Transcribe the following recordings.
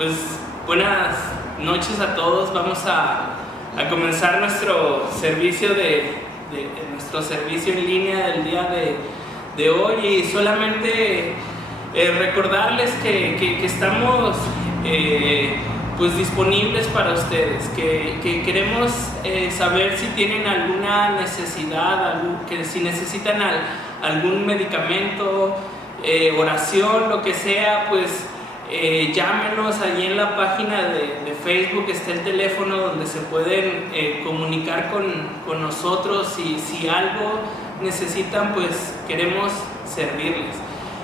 Pues buenas noches a todos. Vamos a comenzar nuestro servicio nuestro servicio en línea del día de hoy, y solamente recordarles que estamos pues disponibles para ustedes, que queremos saber si tienen alguna necesidad, que si necesitan algún medicamento, oración, lo que sea, pues llámenos. Allí en la página de Facebook está el teléfono donde se pueden comunicar con nosotros, y si algo necesitan, pues queremos servirles.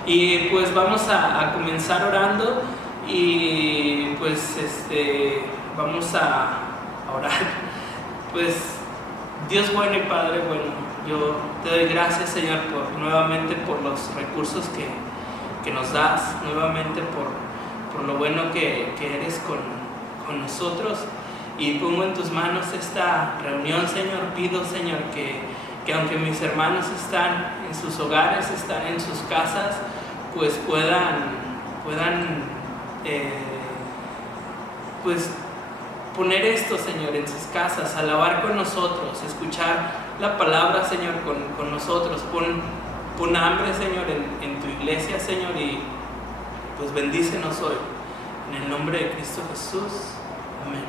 Y pues vamos a comenzar orando, y pues vamos a orar. Pues Dios bueno y Padre bueno, yo te doy gracias, Señor, nuevamente por los recursos que nos das, nuevamente por lo bueno que eres con nosotros, y pongo en tus manos esta reunión, Señor. Pido, Señor, que aunque mis hermanos están en sus hogares, están en sus casas, pues puedan pues poner esto, Señor, en sus casas, alabar con nosotros, escuchar la palabra, Señor, con nosotros. Pon hambre, Señor, en tu iglesia, Señor, y pues bendícenos hoy. En el nombre de Cristo Jesús. Amén.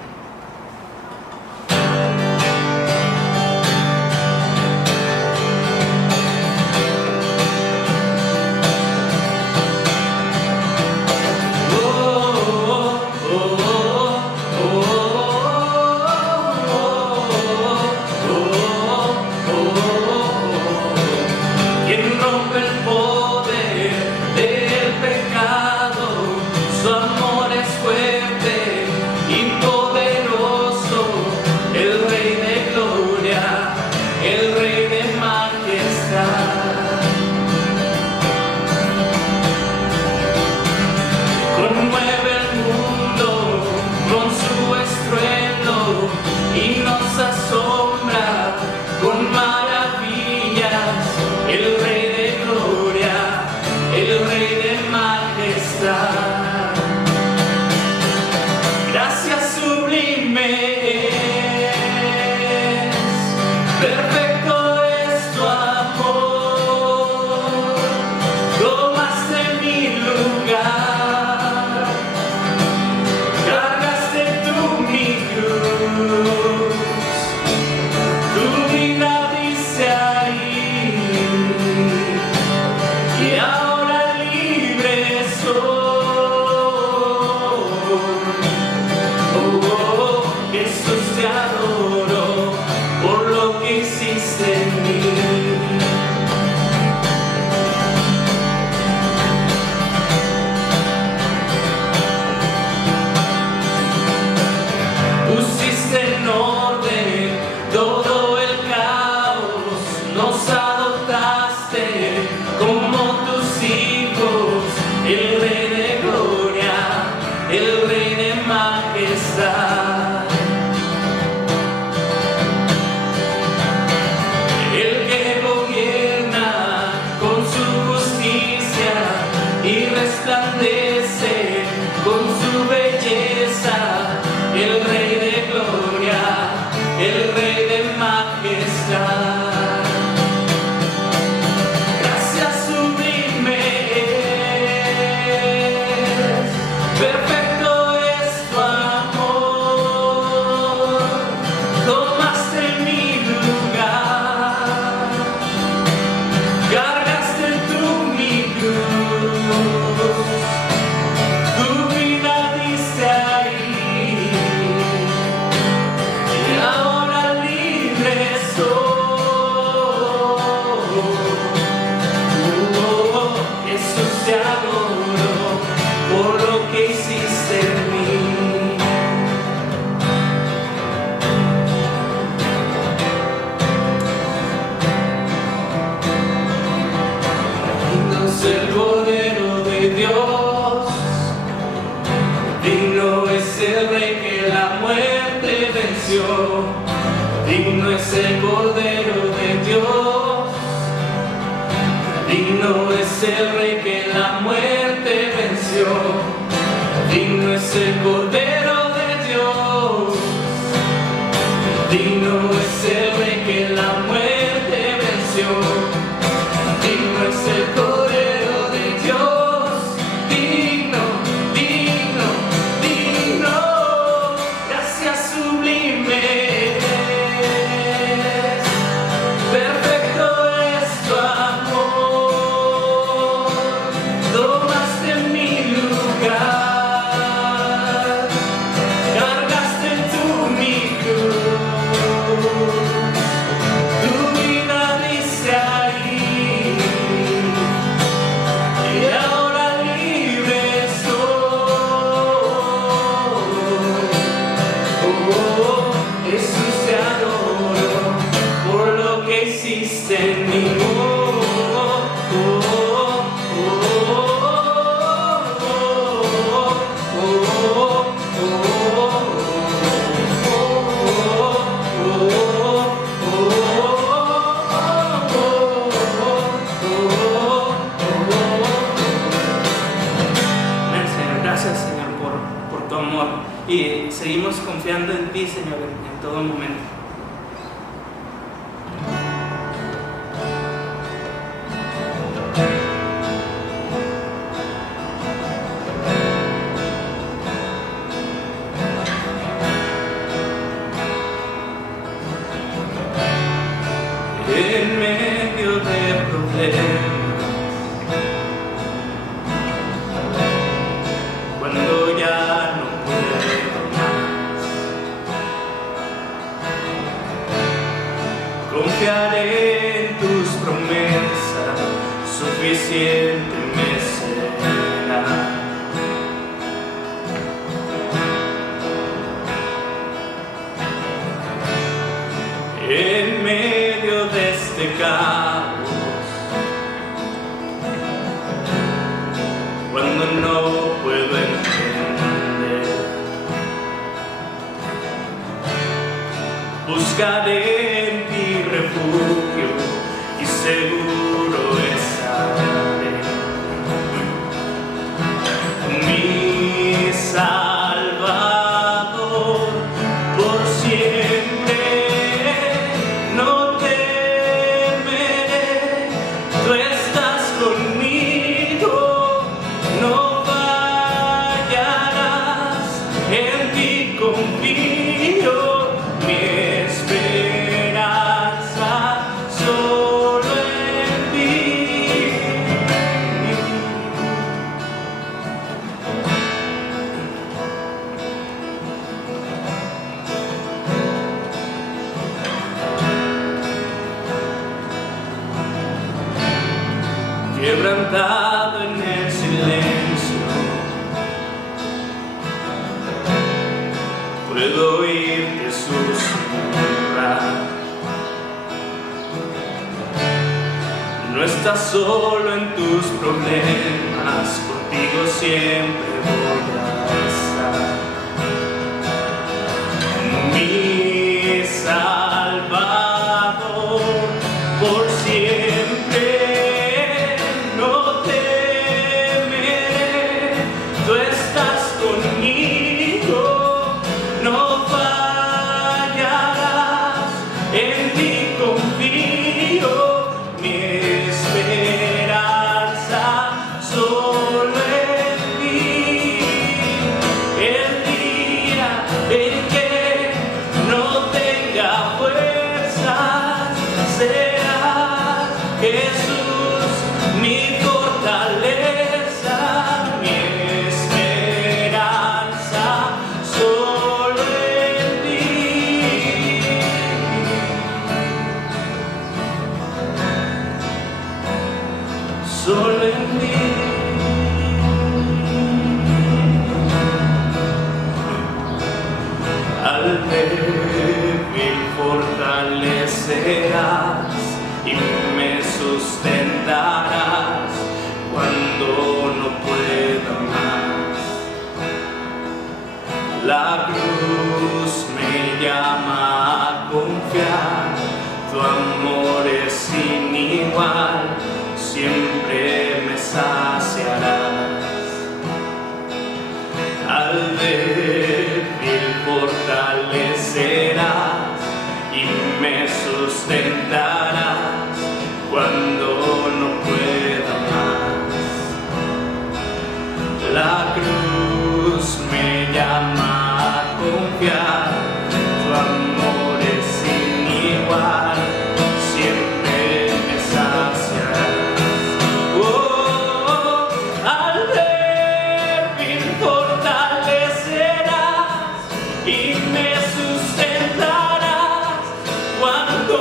Digno es el Cordero de Dios, digno es el Rey que la muerte venció, digno es el Cordero de Dios, digno es el Rey que la muerte venció, digno es el Cordero de Dios, digno, digno, digno, gracias sublime. Y seguimos confiando en ti, Señor, en todo momento. En medio de problemas, cuando ya no puedo más, confiaré en tus promesas, suficiente me será. En medio de este caos, cuando no puedo entender, buscaré en ti refugio y seguro estaré. Mi Salvador, por siempre no temeré, tú estás conmigo, no fallarás, en ti confío, mi esperanza solo en ti. Quebrantado en el silencio, puedo oírte susurrar. No estás solo en tus problemas, contigo siempre voy a estar. Mi Salvador, por siempre no temeré, tú estás conmigo, no fallarás, en ti confío, mi esperanza solo en ti. El día en que no tenga fuerzas, serás Jesús mi fortaleza, mi esperanza solo en ti. Solo en ti. Al débil fortalecerás y me sustentarás cuando no pueda más. La cruz me llama a confiar, tu amor es sin igual, siempre me saciarás. al débil fortalecerás y me sustentarás cuando no pueda más. La cruz me llama a confiar, tu amor es sin igual, siempre me saciarás. Oh, al débil fortalecerás y me sustentarás cuando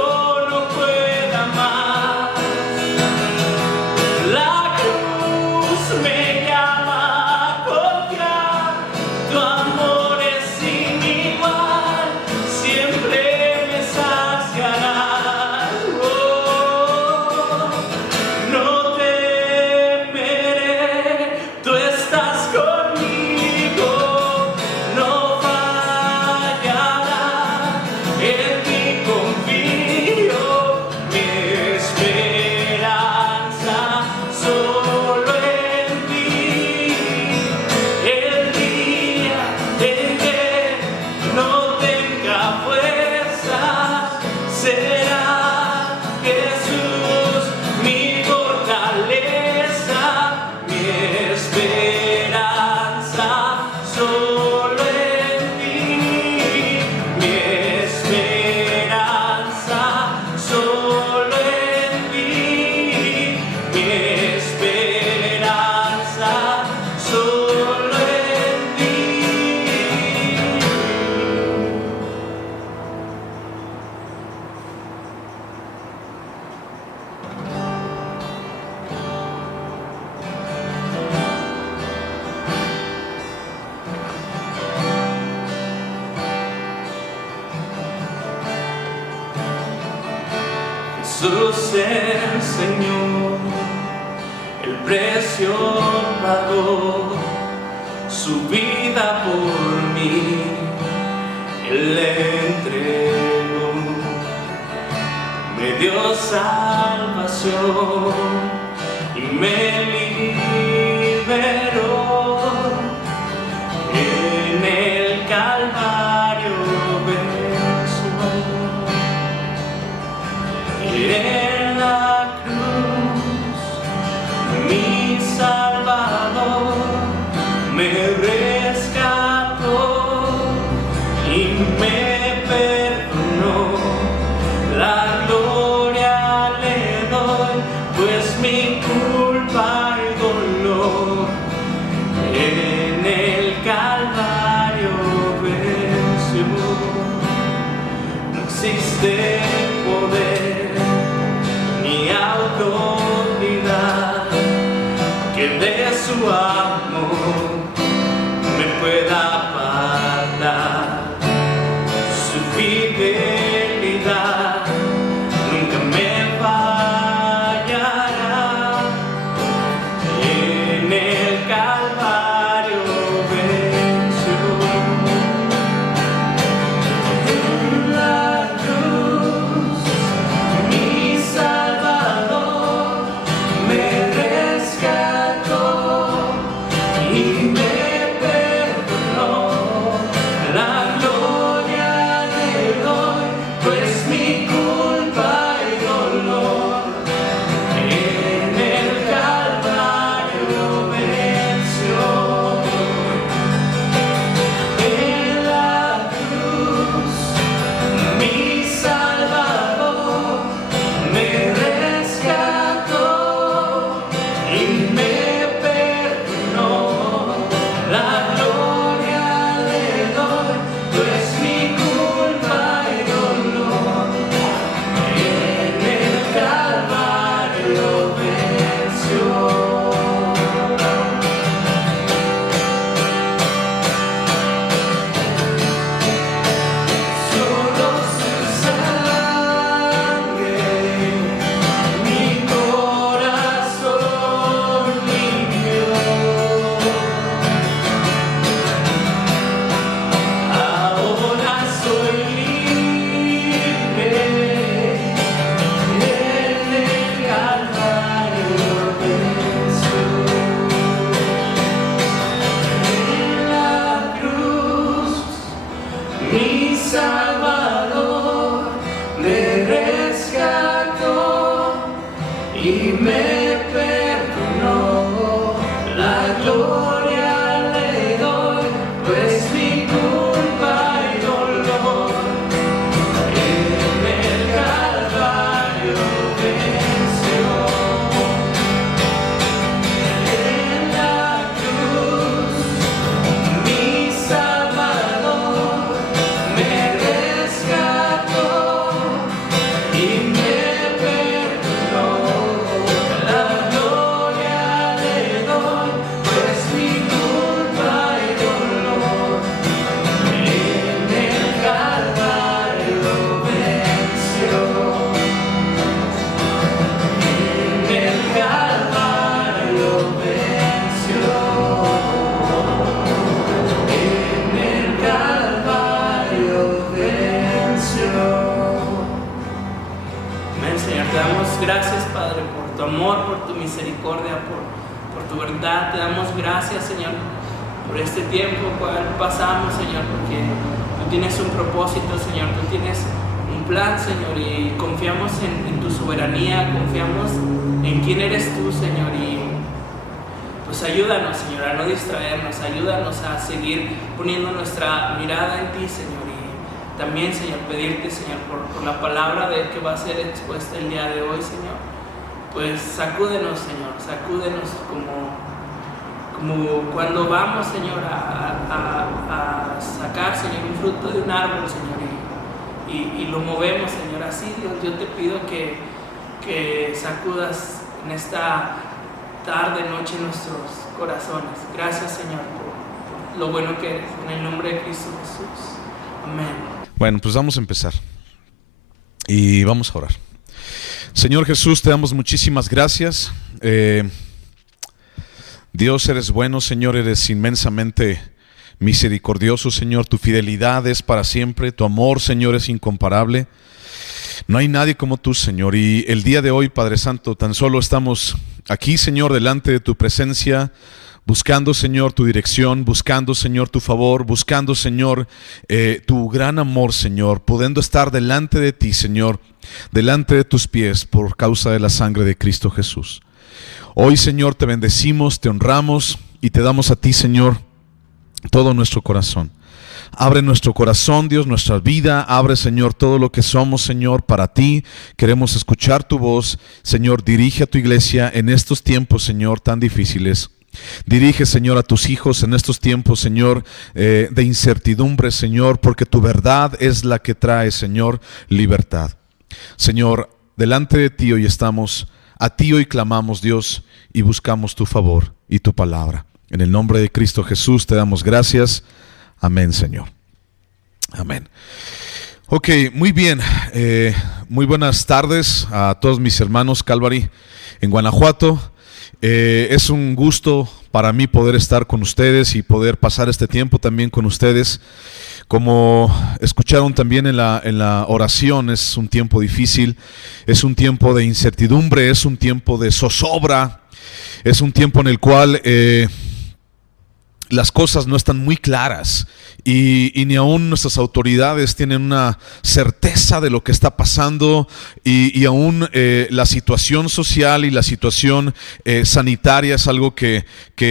no pueda más. La cruz me llama a confiar, tu amor es sin igual, siempre me saciarás. Oh, no temeré, tú estás conmigo, no fallarás, en ti confío, mi esperanza solo en ti. El día en que no tenga fuerzas, será Jesús mi fortaleza, mi esperanza solo en ti, mi esperanza solo en ti, mi esperanza solo en ti. Jesús el Señor, el precio pagó, su vida por mí, Él le entregó, me dio salvación y me liberó. En el Calvario venció. En la cruz, mi Salvador me rescató y me perdonó. La gloria le doy, pues mi culpa y dolor en el Calvario venció. No existe poder ni autoridad que de su amor me pueda apartar. Su fidelidad nunca me fallará. En el Calvario venció. En la cruz, mi Salvador me rescató y me perdonó. me perdonó. La gloria le doy, pues mi culpa y dolor en el Calvario venció. En la cruz mi Salvador me rescató y me perdonó. La gloria le doy, pues mi culpa y dolor en el Calvario venció. En el Calvario venció. En el Calvario venció. Amén, Señor. Te damos gracias, Padre, por tu amor, por tu misericordia, por tu verdad. Te damos gracias, Señor, por este tiempo cual pasamos, Señor, porque tú tienes un propósito, Señor. Tú tienes un plan, Señor, y confiamos en tu soberanía, confiamos en quién eres tú, Señor. Y pues ayúdanos, Señor, a no distraernos, ayúdanos a seguir poniendo nuestra mirada en ti, Señor. Y también, Señor, pedirte, Señor, por la palabra que va a ser expuesta el día de hoy, Señor. Pues sacúdenos, Señor, sacúdenos como cuando vamos, Señor, a sacar, Señor, un fruto de un árbol, Señor, y lo movemos, Señor. Así, Dios, yo te pido que sacudas en esta tarde, noche, nuestros corazones. Gracias, Señor, por lo bueno que eres. En el nombre de Cristo Jesús. Amén. Bueno, pues vamos a empezar y vamos a orar. Señor Jesús, te damos muchísimas gracias. Dios, eres bueno, Señor, eres inmensamente misericordioso, Señor. Tu fidelidad es para siempre, tu amor, Señor, es incomparable. No hay nadie como tú, Señor. Y el día de hoy, Padre Santo, tan solo estamos aquí, Señor, delante de tu presencia, buscando, Señor, tu dirección, buscando, Señor, tu favor, buscando, Señor, tu gran amor, Señor, pudiendo estar delante de ti, Señor, delante de tus pies por causa de la sangre de Cristo Jesús. Hoy, Señor, te bendecimos, te honramos y te damos a ti, Señor, todo nuestro corazón. Abre nuestro corazón, Dios, nuestra vida. Abre, Señor, todo lo que somos, Señor, para ti. Queremos escuchar tu voz. Señor, dirige a tu iglesia en estos tiempos, Señor, tan difíciles. Dirige, Señor, a tus hijos en estos tiempos, Señor, de incertidumbre, Señor, porque tu verdad es la que trae, Señor, libertad. Señor, delante de ti hoy estamos, a ti hoy clamamos, Dios, y buscamos tu favor y tu palabra. En el nombre de Cristo Jesús te damos gracias. Amén, Señor. Amén. Ok, muy bien. Muy buenas tardes a todos mis hermanos Calvary en Guanajuato. Es un gusto para mí poder estar con ustedes y poder pasar este tiempo también con ustedes. Como escucharon también en la oración, es un tiempo difícil, es un tiempo de incertidumbre, es un tiempo de zozobra, es un tiempo en el cual las cosas no están muy claras y ni aún nuestras autoridades tienen una certeza de lo que está pasando y aún la situación social y la situación sanitaria es algo que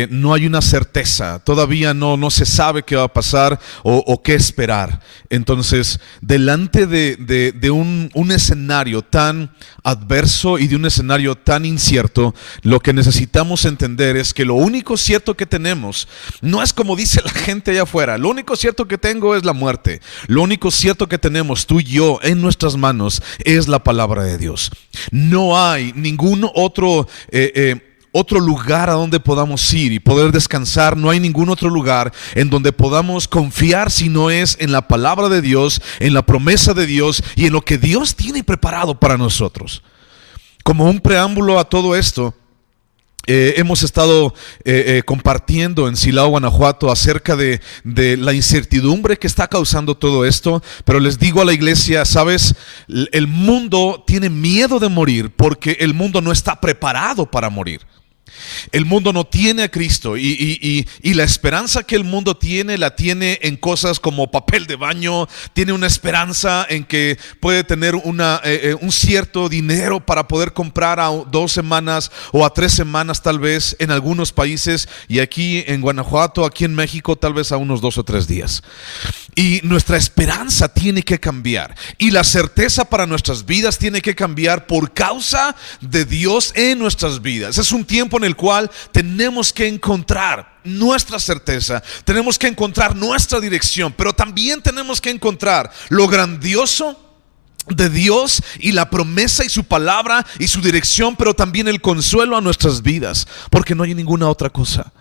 no hay una certeza. Todavía no se sabe qué va a pasar o qué esperar. Entonces, delante de un escenario tan adverso y de un escenario tan incierto, lo que necesitamos entender es que lo único cierto que tenemos no es como dice la gente allá afuera. Lo único cierto que tengo es la muerte. Lo único cierto que tenemos tú y yo en nuestras manos es la palabra de Dios. No hay ningún otro lugar a donde podamos ir y poder descansar. No hay ningún otro lugar en donde podamos confiar si no es en la palabra de Dios, en la promesa de Dios y en lo que Dios tiene preparado para nosotros. Como un preámbulo a todo esto, hemos estado compartiendo en Silao, Guanajuato, acerca de la incertidumbre que está causando todo esto. Pero les digo a la iglesia, ¿sabes? El mundo tiene miedo de morir porque el mundo no está preparado para morir. El mundo no tiene a Cristo y la esperanza que el mundo tiene la tiene en cosas como papel de baño, tiene una esperanza en que puede tener un cierto dinero para poder comprar a 2 semanas o a 3 semanas tal vez en algunos países, y aquí en Guanajuato, aquí en México tal vez a unos 2 o 3 días. Y nuestra esperanza tiene que cambiar, y la certeza para nuestras vidas tiene que cambiar por causa de Dios en nuestras vidas. Es un tiempo en el cual tenemos que encontrar nuestra certeza, tenemos que encontrar nuestra dirección, pero también tenemos que encontrar lo grandioso de Dios y la promesa y su palabra y su dirección, pero también el consuelo a nuestras vidas, porque no hay ninguna otra cosa.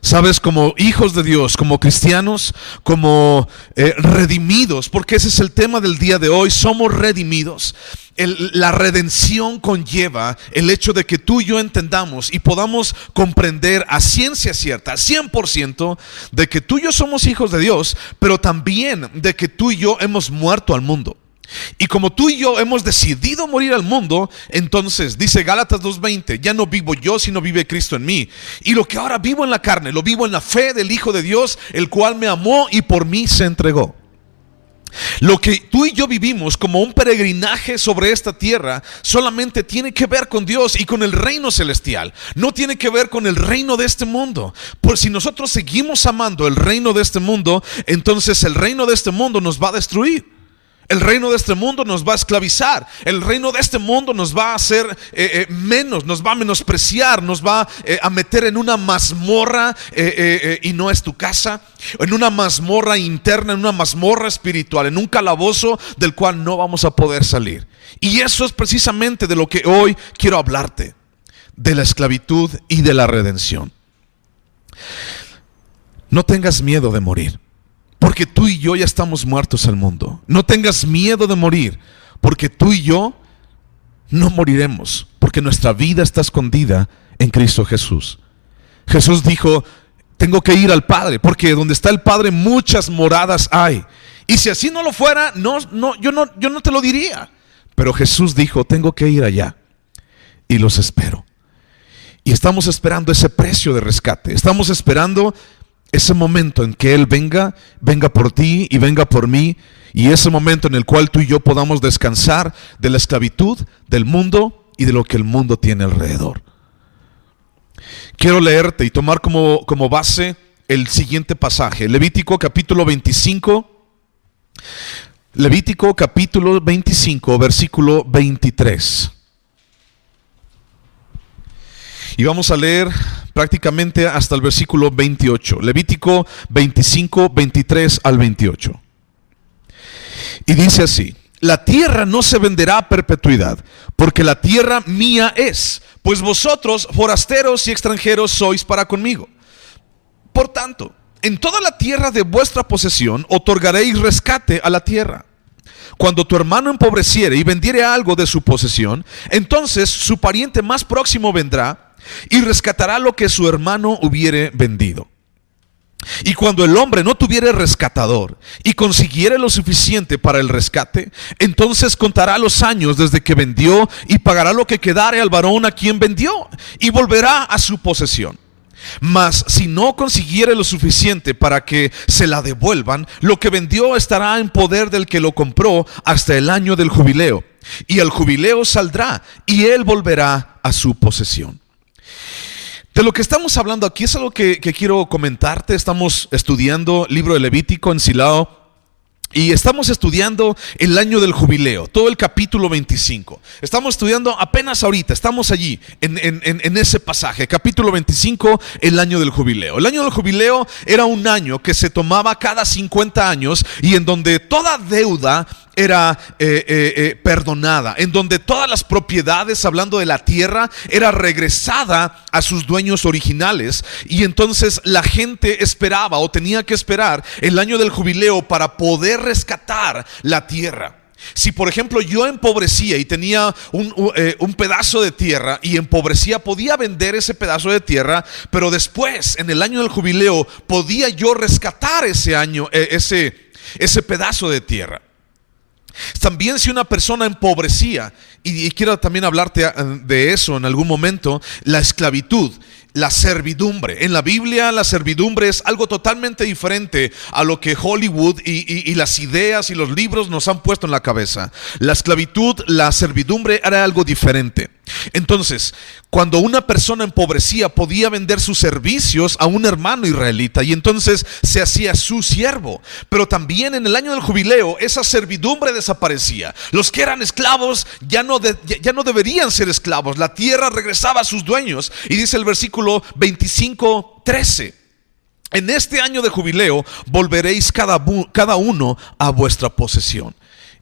Sabes, como hijos de Dios, como cristianos, como redimidos, porque ese es el tema del día de hoy, somos redimidos. La redención conlleva el hecho de que tú y yo entendamos y podamos comprender a ciencia cierta, 100%, de que tú y yo somos hijos de Dios, pero también de que tú y yo hemos muerto al mundo. Y como tú y yo hemos decidido morir al mundo, entonces dice Gálatas 2:20, ya no vivo yo, sino vive Cristo en mí. Y lo que ahora vivo en la carne, lo vivo en la fe del Hijo de Dios, el cual me amó y por mí se entregó. Lo que tú y yo vivimos como un peregrinaje sobre esta tierra solamente tiene que ver con Dios y con el reino celestial. No tiene que ver con el reino de este mundo. Por si nosotros seguimos amando el reino de este mundo, entonces el reino de este mundo nos va a destruir. El reino de este mundo nos va a esclavizar. El reino de este mundo nos va a hacer menos, nos va a menospreciar, nos va a meter en una mazmorra y no es tu casa, en una mazmorra interna, en una mazmorra espiritual, en un calabozo del cual no vamos a poder salir. Y eso es precisamente de lo que hoy quiero hablarte, de la esclavitud y de la redención. No tengas miedo de morir, porque tú y yo ya estamos muertos al mundo. No tengas miedo de morir, porque tú y yo no moriremos, porque nuestra vida está escondida en Cristo Jesús. Jesús dijo, tengo que ir al Padre, porque donde está el Padre muchas moradas hay. Y si así no lo fuera, yo no te lo diría. Pero Jesús dijo, tengo que ir allá y los espero. Y estamos esperando ese precio de rescate. Estamos esperando ese momento en que Él venga por ti y venga por mí, y ese momento en el cual tú y yo podamos descansar de la esclavitud del mundo y de lo que el mundo tiene alrededor. Quiero leerte y tomar como base el siguiente pasaje, Levítico capítulo 25, versículo 23. Y vamos a leer prácticamente hasta el versículo 28. Levítico 25, 23 al 28. Y dice así: la tierra no se venderá a perpetuidad, porque la tierra mía es, pues vosotros, forasteros y extranjeros, sois para conmigo. Por tanto, en toda la tierra de vuestra posesión otorgaréis rescate a la tierra. Cuando tu hermano empobreciere y vendiere algo de su posesión, entonces su pariente más próximo vendrá y rescatará lo que su hermano hubiere vendido. Y cuando el hombre no tuviere rescatador y consiguiere lo suficiente para el rescate, entonces contará los años desde que vendió y pagará lo que quedare al varón a quien vendió y volverá a su posesión. Mas si no consiguiere lo suficiente para que se la devuelvan, lo que vendió estará en poder del que lo compró hasta el año del jubileo, y el jubileo saldrá y él volverá a su posesión. De lo que estamos hablando aquí es algo que quiero comentarte. Estamos estudiando el libro de Levítico en Silao y estamos estudiando el año del jubileo, todo el capítulo 25. Estamos estudiando apenas ahorita, estamos allí en ese pasaje, capítulo 25, el año del jubileo. El año del jubileo era un año que se tomaba cada 50 años y en donde toda deuda era perdonada, en donde todas las propiedades, hablando de la tierra, era regresada a sus dueños originales, y entonces la gente esperaba o tenía que esperar el año del jubileo para poder rescatar la tierra. Si por ejemplo yo empobrecía y tenía un pedazo de tierra y empobrecía, podía vender ese pedazo de tierra, pero después en el año del jubileo podía yo rescatar ese pedazo de tierra. También si una persona empobrecía, y quiero también hablarte de eso en algún momento, la esclavitud, la servidumbre. En la Biblia la servidumbre es algo totalmente diferente a lo que Hollywood y las ideas y los libros nos han puesto en la cabeza. La esclavitud, la servidumbre era algo diferente. Entonces, cuando una persona empobrecía, podía vender sus servicios a un hermano israelita y entonces se hacía su siervo. Pero también en el año del jubileo esa servidumbre desaparecía. Los que eran esclavos ya no deberían ser esclavos. La tierra regresaba a sus dueños. Y dice el versículo 25:13: en este año de jubileo volveréis cada uno a vuestra posesión.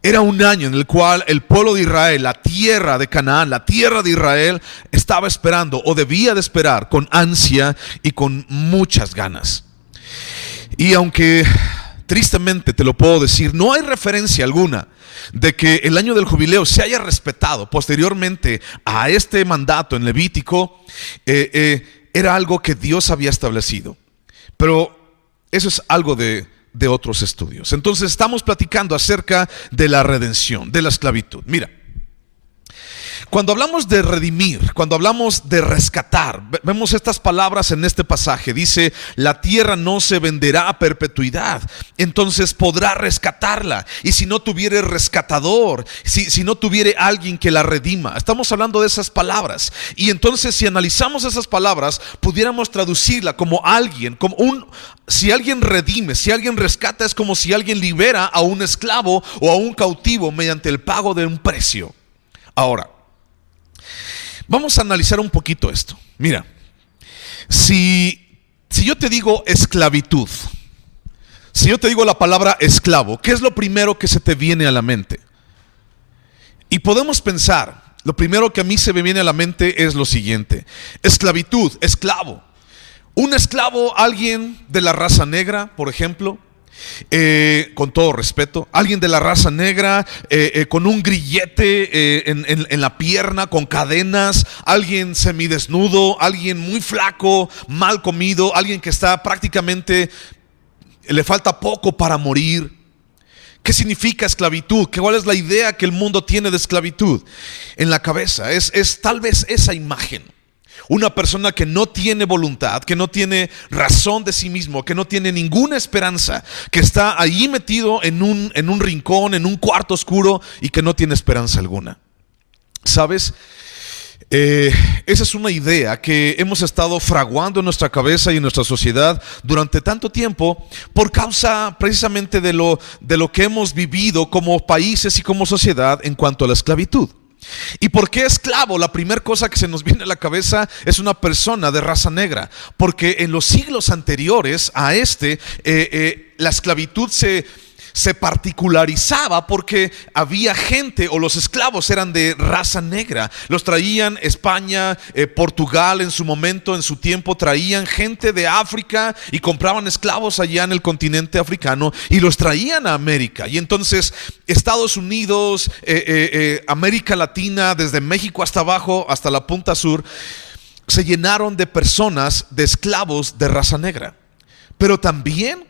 Era un año en el cual el pueblo de Israel, la tierra de Canaán, la tierra de Israel, estaba esperando o debía de esperar con ansia y con muchas ganas. Y aunque tristemente te lo puedo decir, no hay referencia alguna de que el año del jubileo se haya respetado posteriormente a este mandato en Levítico. Era algo que Dios había establecido, pero eso es algo de otros estudios. Entonces estamos platicando acerca de la redención, de la esclavitud. Mira, cuando hablamos de redimir, cuando hablamos de rescatar, vemos estas palabras en este pasaje. Dice: la tierra no se venderá a perpetuidad, entonces podrá rescatarla. Y si no tuviere rescatador, si no tuviere alguien que la redima. Estamos hablando de esas palabras. Y entonces si analizamos esas palabras, pudiéramos traducirla como alguien, si alguien redime, si alguien rescata, es como si alguien libera a un esclavo o a un cautivo mediante el pago de un precio. Ahora, vamos a analizar un poquito esto. Mira, si yo te digo esclavitud, si yo te digo la palabra esclavo, ¿qué es lo primero que se te viene a la mente? Y podemos pensar, lo primero que a mí se me viene a la mente es lo siguiente: esclavitud, esclavo. Un esclavo, alguien de la raza negra, por ejemplo. Con todo respeto, alguien de la raza negra, con un grillete en la pierna, con cadenas, alguien semidesnudo, alguien muy flaco, mal comido, alguien que está prácticamente, le falta poco para morir. ¿Qué significa esclavitud? ¿Cuál es la idea que el mundo tiene de esclavitud en la cabeza? Es tal vez esa imagen. Una persona que no tiene voluntad, que no tiene razón de sí mismo, que no tiene ninguna esperanza, que está allí metido en un rincón, en un cuarto oscuro y que no tiene esperanza alguna. ¿Sabes? Esa es una idea que hemos estado fraguando en nuestra cabeza y en nuestra sociedad durante tanto tiempo por causa precisamente de lo que hemos vivido como países y como sociedad en cuanto a la esclavitud. ¿Y por qué esclavo? La primera cosa que se nos viene a la cabeza es una persona de raza negra, porque en los siglos anteriores a la esclavitud se particularizaba porque había gente, o los esclavos eran de raza negra. Los traían España, Portugal en su momento, en su tiempo, traían gente de África y compraban esclavos allá en el continente africano y los traían a América. Y entonces Estados Unidos, América Latina, desde México hasta abajo, hasta la punta sur, se llenaron de personas, de esclavos de raza negra. Pero también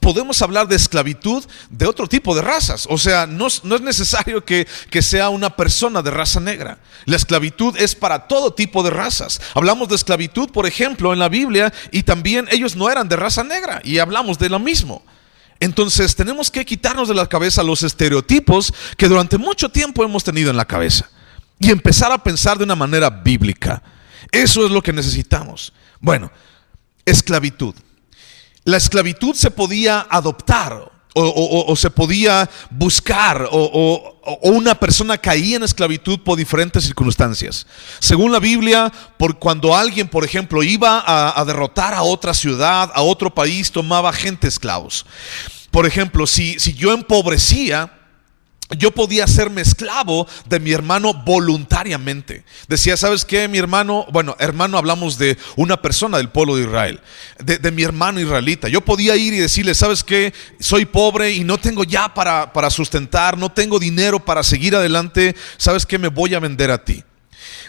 podemos hablar de esclavitud de otro tipo de razas. O sea, no es necesario que sea una persona de raza negra. La esclavitud es para todo tipo de razas. Hablamos de esclavitud, por ejemplo, en la Biblia, y también ellos no eran de raza negra, y hablamos de lo mismo. Entonces tenemos que quitarnos de la cabeza los estereotipos que durante mucho tiempo hemos tenido en la cabeza y empezar a pensar de una manera bíblica. Eso es lo que necesitamos. Bueno, esclavitud. La esclavitud se podía adoptar o se podía buscar o una persona caía en esclavitud por diferentes circunstancias. Según la Biblia, cuando alguien, por ejemplo, iba a derrotar a otra ciudad, a otro país, tomaba gente esclavos. Por ejemplo, si yo empobrecía, yo podía hacerme esclavo de mi hermano voluntariamente. Decía: ¿sabes qué, mi hermano? Bueno, hermano, hablamos de una persona del pueblo de Israel, de mi hermano israelita. Yo podía ir y decirle: ¿sabes qué? Soy pobre y no tengo ya para sustentar, no tengo dinero para seguir adelante. ¿Sabes qué? Me voy a vender a ti.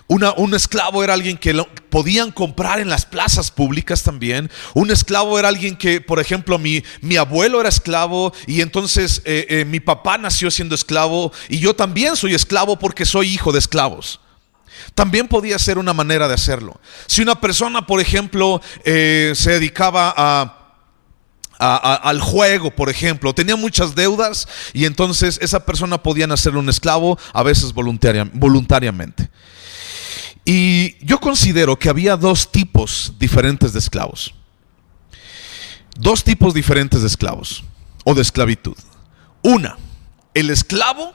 Un esclavo era alguien que podían comprar en las plazas públicas también. Un esclavo era alguien que, por ejemplo, mi abuelo era esclavo y entonces mi papá nació siendo esclavo y yo también soy esclavo porque soy hijo de esclavos. También podía ser una manera de hacerlo. Si una persona, por ejemplo, se dedicaba al juego, por ejemplo, tenía muchas deudas y entonces esa persona podía nacer un esclavo, a veces voluntariamente. Y yo considero que había dos tipos diferentes de esclavos. Dos tipos diferentes de esclavos o de esclavitud. Una, el esclavo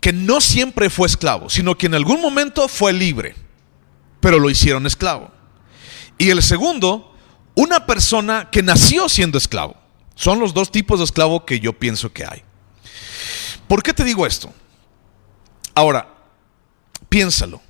que no siempre fue esclavo, sino que en algún momento fue libre, pero lo hicieron esclavo. Y el segundo, una persona que nació siendo esclavo. Son los dos tipos de esclavo que yo pienso que hay. ¿Por qué te digo esto? Ahora, piénsalo.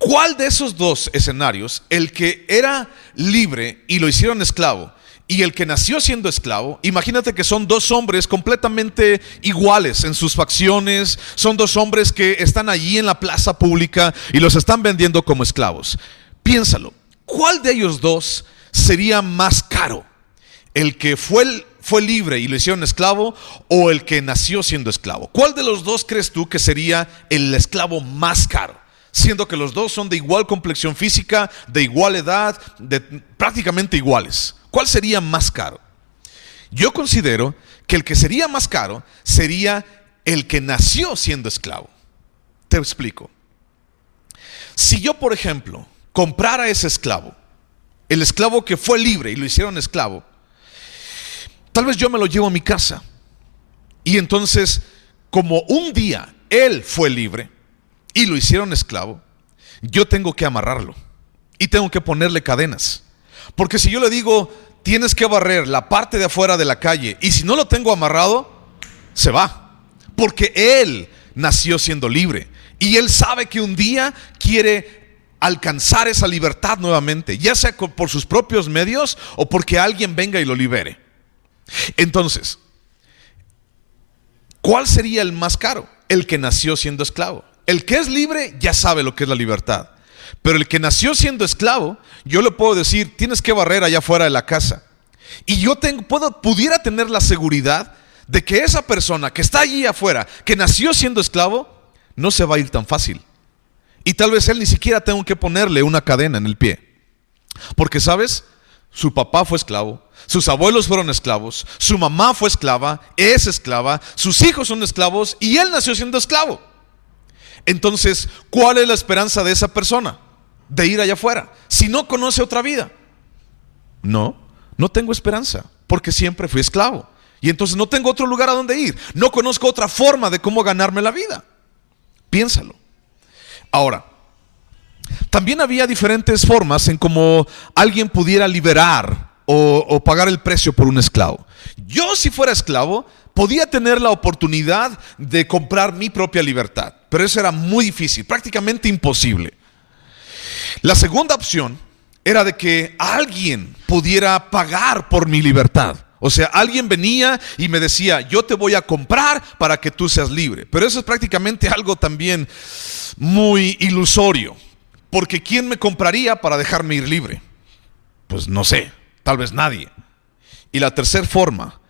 ¿Cuál de esos dos escenarios, el que era libre y lo hicieron esclavo y el que nació siendo esclavo? Imagínate que son dos hombres completamente iguales en sus facciones, son dos hombres que están allí en la plaza pública y los están vendiendo como esclavos. Piénsalo, ¿cuál de ellos dos sería más caro? ¿El que fue libre y lo hicieron esclavo o el que nació siendo esclavo? ¿Cuál de los dos crees tú que sería el esclavo más caro? Siendo que los dos son de igual complexión física, de igual edad, prácticamente iguales. ¿Cuál sería más caro? Yo considero que el que sería más caro sería el que nació siendo esclavo. Te explico. Si yo, por ejemplo, comprara a ese esclavo, el esclavo que fue libre y lo hicieron esclavo, tal vez yo me lo llevo a mi casa. Y entonces, como un día él fue libre y lo hicieron esclavo, yo tengo que amarrarlo y tengo que ponerle cadenas. Porque si yo le digo, tienes que barrer la parte de afuera de la calle, y si no lo tengo amarrado, se va. Porque él nació siendo libre y él sabe que un día quiere alcanzar esa libertad nuevamente, ya sea por sus propios medios o porque alguien venga y lo libere. Entonces, ¿cuál sería el más caro? El que nació siendo esclavo. El que es libre ya sabe lo que es la libertad. Pero el que nació siendo esclavo, yo le puedo decir, tienes que barrer allá afuera de la casa. Y yo pudiera tener la seguridad de que esa persona que está allí afuera, que nació siendo esclavo, no se va a ir tan fácil. Y tal vez él ni siquiera tengo que ponerle una cadena en el pie. Porque, ¿sabes? Su papá fue esclavo, sus abuelos fueron esclavos, su mamá fue esclava, es esclava, sus hijos son esclavos y él nació siendo esclavo. Entonces, ¿cuál es la esperanza de esa persona? De ir allá afuera, si no conoce otra vida. No tengo esperanza, porque siempre fui esclavo. Y entonces no tengo otro lugar a donde ir. No conozco otra forma de cómo ganarme la vida. Piénsalo. Ahora, también había diferentes formas en cómo alguien pudiera liberar o pagar el precio por un esclavo. Yo, si fuera esclavo, podía tener la oportunidad de comprar mi propia libertad, pero eso era muy difícil, prácticamente imposible. La segunda opción era de que alguien pudiera pagar por mi libertad. O sea, alguien venía y me decía, yo te voy a comprar para que tú seas libre. Pero eso es prácticamente algo también muy ilusorio, porque ¿quién me compraría para dejarme ir libre? Pues no sé, tal vez nadie. Y la tercera forma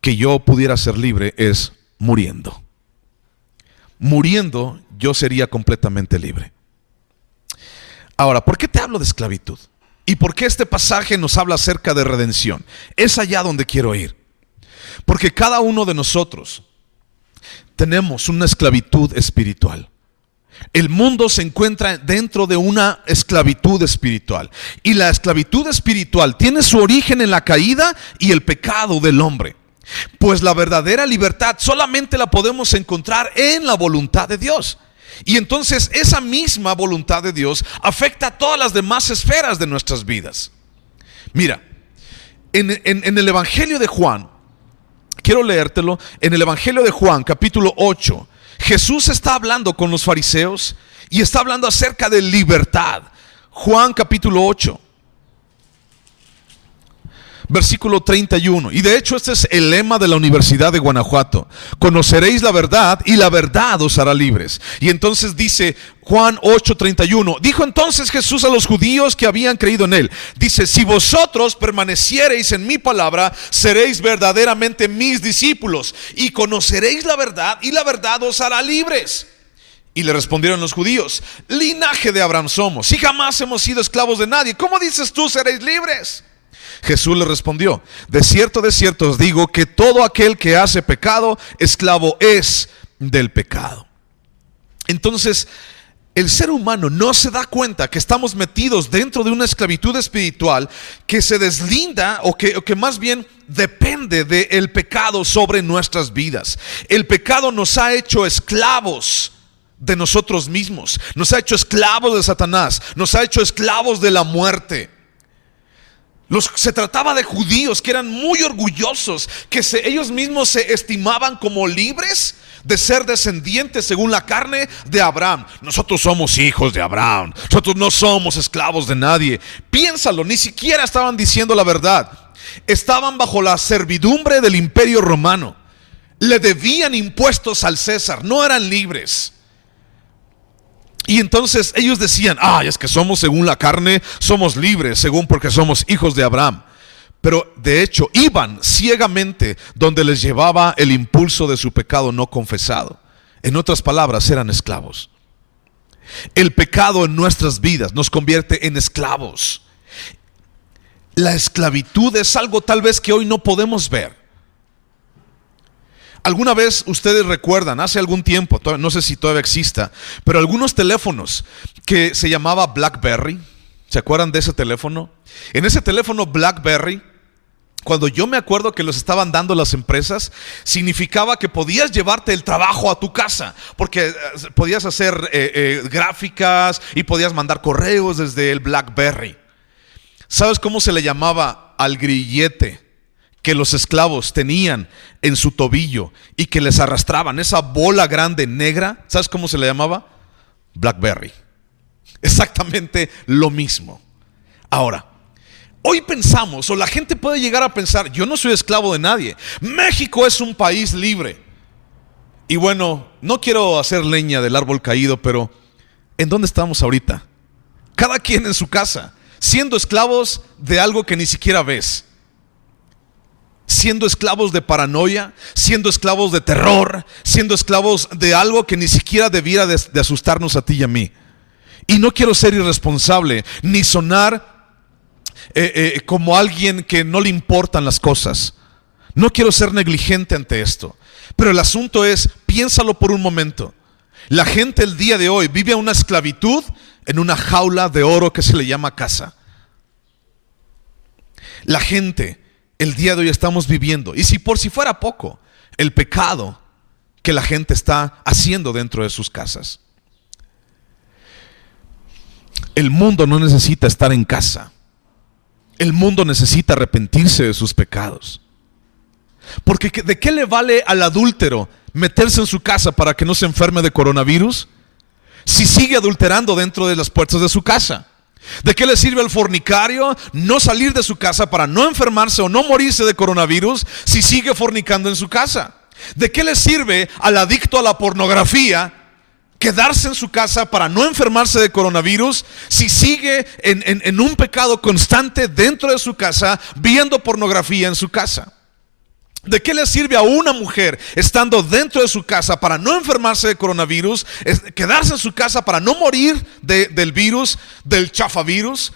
que yo pudiera ser libre es muriendo. Muriendo yo sería completamente libre. Ahora, ¿por qué te hablo de esclavitud? ¿Y por qué este pasaje nos habla acerca de redención? Es allá donde quiero ir. Porque cada uno de nosotros tenemos una esclavitud espiritual. El mundo se encuentra dentro de una esclavitud espiritual. Y la esclavitud espiritual tiene su origen en la caída y el pecado del hombre. Pues la verdadera libertad solamente la podemos encontrar en la voluntad de Dios. Y entonces esa misma voluntad de Dios afecta a todas las demás esferas de nuestras vidas. Mira, en el Evangelio de Juan, quiero leértelo, en el Evangelio de Juan, capítulo 8, Jesús está hablando con los fariseos y está hablando acerca de libertad. Juan capítulo 8, Versículo 31. Y de hecho este es el lema de la Universidad de Guanajuato: conoceréis la verdad y la verdad os hará libres. Y entonces dice Juan 8:31, dijo entonces Jesús a los judíos que habían creído en él, dice: si vosotros permaneciereis en mi palabra, seréis verdaderamente mis discípulos y conoceréis la verdad y la verdad os hará libres. Y le respondieron los judíos: linaje de Abraham somos y jamás hemos sido esclavos de nadie. ¿Cómo dices tú seréis libres? Jesús le respondió: de cierto os digo que todo aquel que hace pecado, esclavo es del pecado. Entonces, el ser humano no se da cuenta que estamos metidos dentro de una esclavitud espiritual que se deslinda o que más bien depende del pecado sobre nuestras vidas. El pecado nos ha hecho esclavos de nosotros mismos, nos ha hecho esclavos de Satanás, nos ha hecho esclavos de la muerte. Se trataba de judíos que eran muy orgullosos, que ellos mismos se estimaban como libres de ser descendientes según la carne de Abraham. Nosotros somos hijos de Abraham, nosotros no somos esclavos de nadie. Piénsalo, ni siquiera estaban diciendo la verdad. Estaban bajo la servidumbre del imperio romano, le debían impuestos al César, no eran libres. Y entonces ellos decían: es que somos según la carne, somos libres porque somos hijos de Abraham. Pero de hecho iban ciegamente donde les llevaba el impulso de su pecado no confesado. En otras palabras, eran esclavos. El pecado en nuestras vidas nos convierte en esclavos. La esclavitud es algo tal vez que hoy no podemos ver. Alguna vez ustedes recuerdan, hace algún tiempo, no sé si todavía exista, pero algunos teléfonos que se llamaba BlackBerry. ¿Se acuerdan de ese teléfono? En ese teléfono BlackBerry, cuando yo me acuerdo que los estaban dando las empresas, significaba que podías llevarte el trabajo a tu casa, porque podías hacer gráficas y podías mandar correos desde el BlackBerry. ¿Sabes cómo se le llamaba al grillete que los esclavos tenían en su tobillo y que les arrastraban? Esa bola grande negra, ¿sabes cómo se le llamaba? BlackBerry. Exactamente lo mismo. Ahora, hoy pensamos, o la gente puede llegar a pensar: yo no soy esclavo de nadie, México es un país libre. Y bueno, no quiero hacer leña del árbol caído, pero ¿en dónde estamos ahorita? Cada quien en su casa, siendo esclavos de algo que ni siquiera ves, siendo esclavos de paranoia, siendo esclavos de terror, siendo esclavos de algo que ni siquiera debiera de asustarnos a ti y a mí. Y no quiero ser irresponsable ni sonar como alguien que no le importan las cosas. No quiero ser negligente ante esto. Pero el asunto es, piénsalo por un momento. La gente el día de hoy vive una esclavitud en una jaula de oro que se le llama casa. La gente el día de hoy estamos viviendo, y si fuera poco, el pecado que la gente está haciendo dentro de sus casas. El mundo no necesita estar en casa. El mundo necesita arrepentirse de sus pecados. Porque ¿de qué le vale al adúltero meterse en su casa para que no se enferme de coronavirus si sigue adulterando dentro de las puertas de su casa? ¿De qué le sirve al fornicario no salir de su casa para no enfermarse o no morirse de coronavirus si sigue fornicando en su casa? ¿De qué le sirve al adicto a la pornografía quedarse en su casa para no enfermarse de coronavirus si sigue en un pecado constante dentro de su casa, viendo pornografía en su casa? ¿De qué le sirve a una mujer estando dentro de su casa para no enfermarse de coronavirus, quedarse en su casa para no morir del virus, del chafavirus,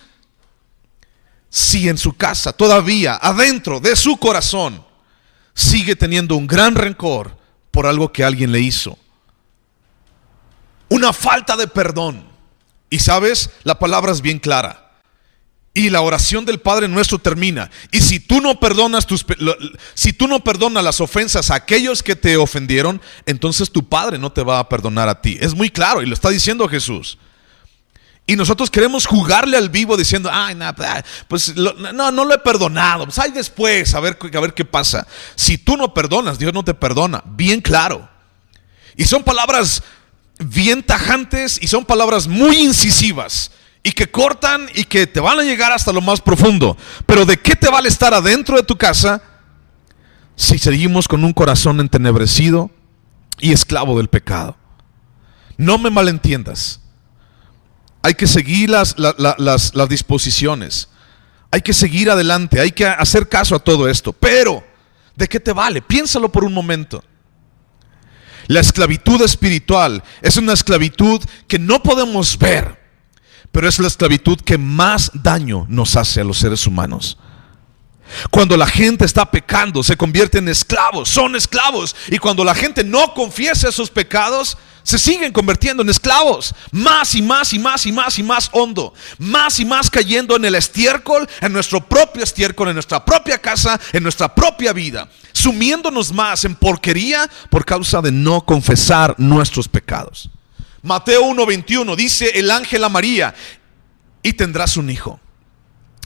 si en su casa todavía adentro de su corazón sigue teniendo un gran rencor por algo que alguien le hizo? Una falta de perdón. Y sabes, la palabra es bien clara. Y la oración del Padre Nuestro termina: y si tú no perdonas las ofensas a aquellos que te ofendieron, entonces tu Padre no te va a perdonar a ti. Es muy claro y lo está diciendo Jesús. Y nosotros queremos jugarle al vivo diciendo: no lo he perdonado, pues ahí después a ver qué pasa. Si tú no perdonas, Dios no te perdona. Bien claro. Y son palabras bien tajantes y son palabras muy incisivas. y que cortan y que te van a llegar hasta lo más profundo. Pero ¿de qué te vale estar adentro de tu casa si seguimos con un corazón entenebrecido y esclavo del pecado? No me malentiendas. Hay que seguir las disposiciones. Hay que seguir adelante. Hay que hacer caso a todo esto. Pero ¿de qué te vale? Piénsalo por un momento. La esclavitud espiritual es una esclavitud que no podemos ver, pero es la esclavitud que más daño nos hace a los seres humanos. Cuando la gente está pecando, se convierte en esclavos, son esclavos. Y cuando la gente no confiesa sus pecados, se siguen convirtiendo en esclavos. Más y más y más y más y más hondo. Más y más cayendo en el estiércol, en nuestro propio estiércol, en nuestra propia casa, en nuestra propia vida. Sumiéndonos más en porquería por causa de no confesar nuestros pecados. Mateo 1:21 dice el ángel a María: y tendrás un hijo,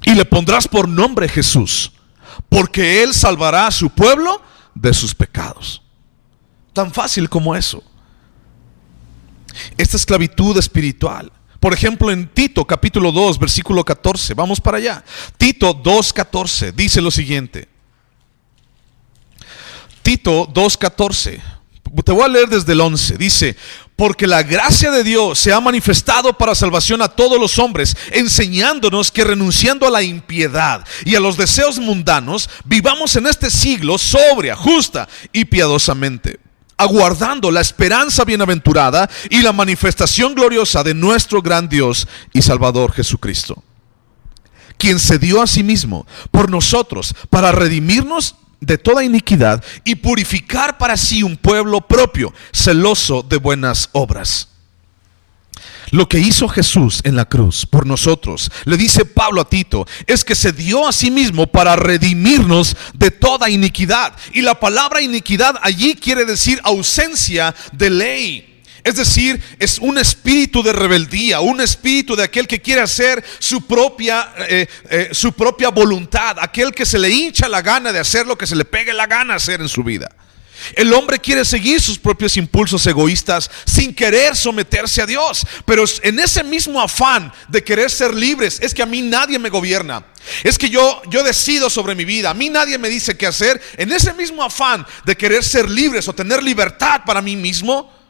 y le pondrás por nombre Jesús, porque él salvará a su pueblo de sus pecados. Tan fácil como eso. Esta esclavitud espiritual. Por ejemplo, en Tito capítulo 2 versículo 14. Vamos para allá. Tito 2:14 dice lo siguiente. Tito 2:14. Te voy a leer desde el 11. Dice: porque la gracia de Dios se ha manifestado para salvación a todos los hombres, enseñándonos que renunciando a la impiedad y a los deseos mundanos, vivamos en este siglo sobria, justa y piadosamente, aguardando la esperanza bienaventurada y la manifestación gloriosa de nuestro gran Dios y Salvador Jesucristo, quien se dio a sí mismo por nosotros para redimirnos de toda iniquidad y purificar para sí un pueblo propio, celoso de buenas obras. Lo que hizo Jesús en la cruz por nosotros, le dice Pablo a Tito, es que se dio a sí mismo para redimirnos de toda iniquidad. Y la palabra iniquidad allí quiere decir ausencia de ley. Es decir, es un espíritu de rebeldía, un espíritu de aquel que quiere hacer su propia voluntad, aquel que se le hincha la gana de hacer lo que se le pegue la gana hacer en su vida. El hombre quiere seguir sus propios impulsos egoístas sin querer someterse a Dios. Pero en ese mismo afán de querer ser libres, es que a mí nadie me gobierna, es que yo decido sobre mi vida, a mí nadie me dice qué hacer. En ese mismo afán de querer ser libres o tener libertad para mí mismo,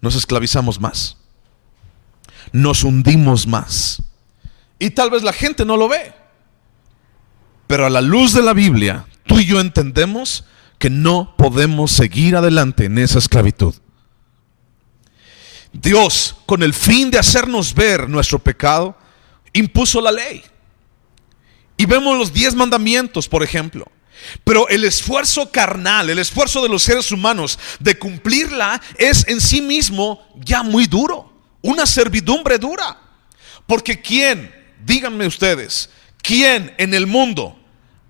nos esclavizamos más, nos hundimos más. Y tal vez la gente no lo ve, pero a la luz de la Biblia, tú y yo entendemos que no podemos seguir adelante en esa esclavitud. Dios, con el fin de hacernos ver nuestro pecado, impuso la ley. Y vemos los 10 mandamientos, por ejemplo. Pero el esfuerzo carnal, el esfuerzo de los seres humanos de cumplirla es en sí mismo ya muy duro, una servidumbre dura. Porque ¿quién, díganme ustedes, quién en el mundo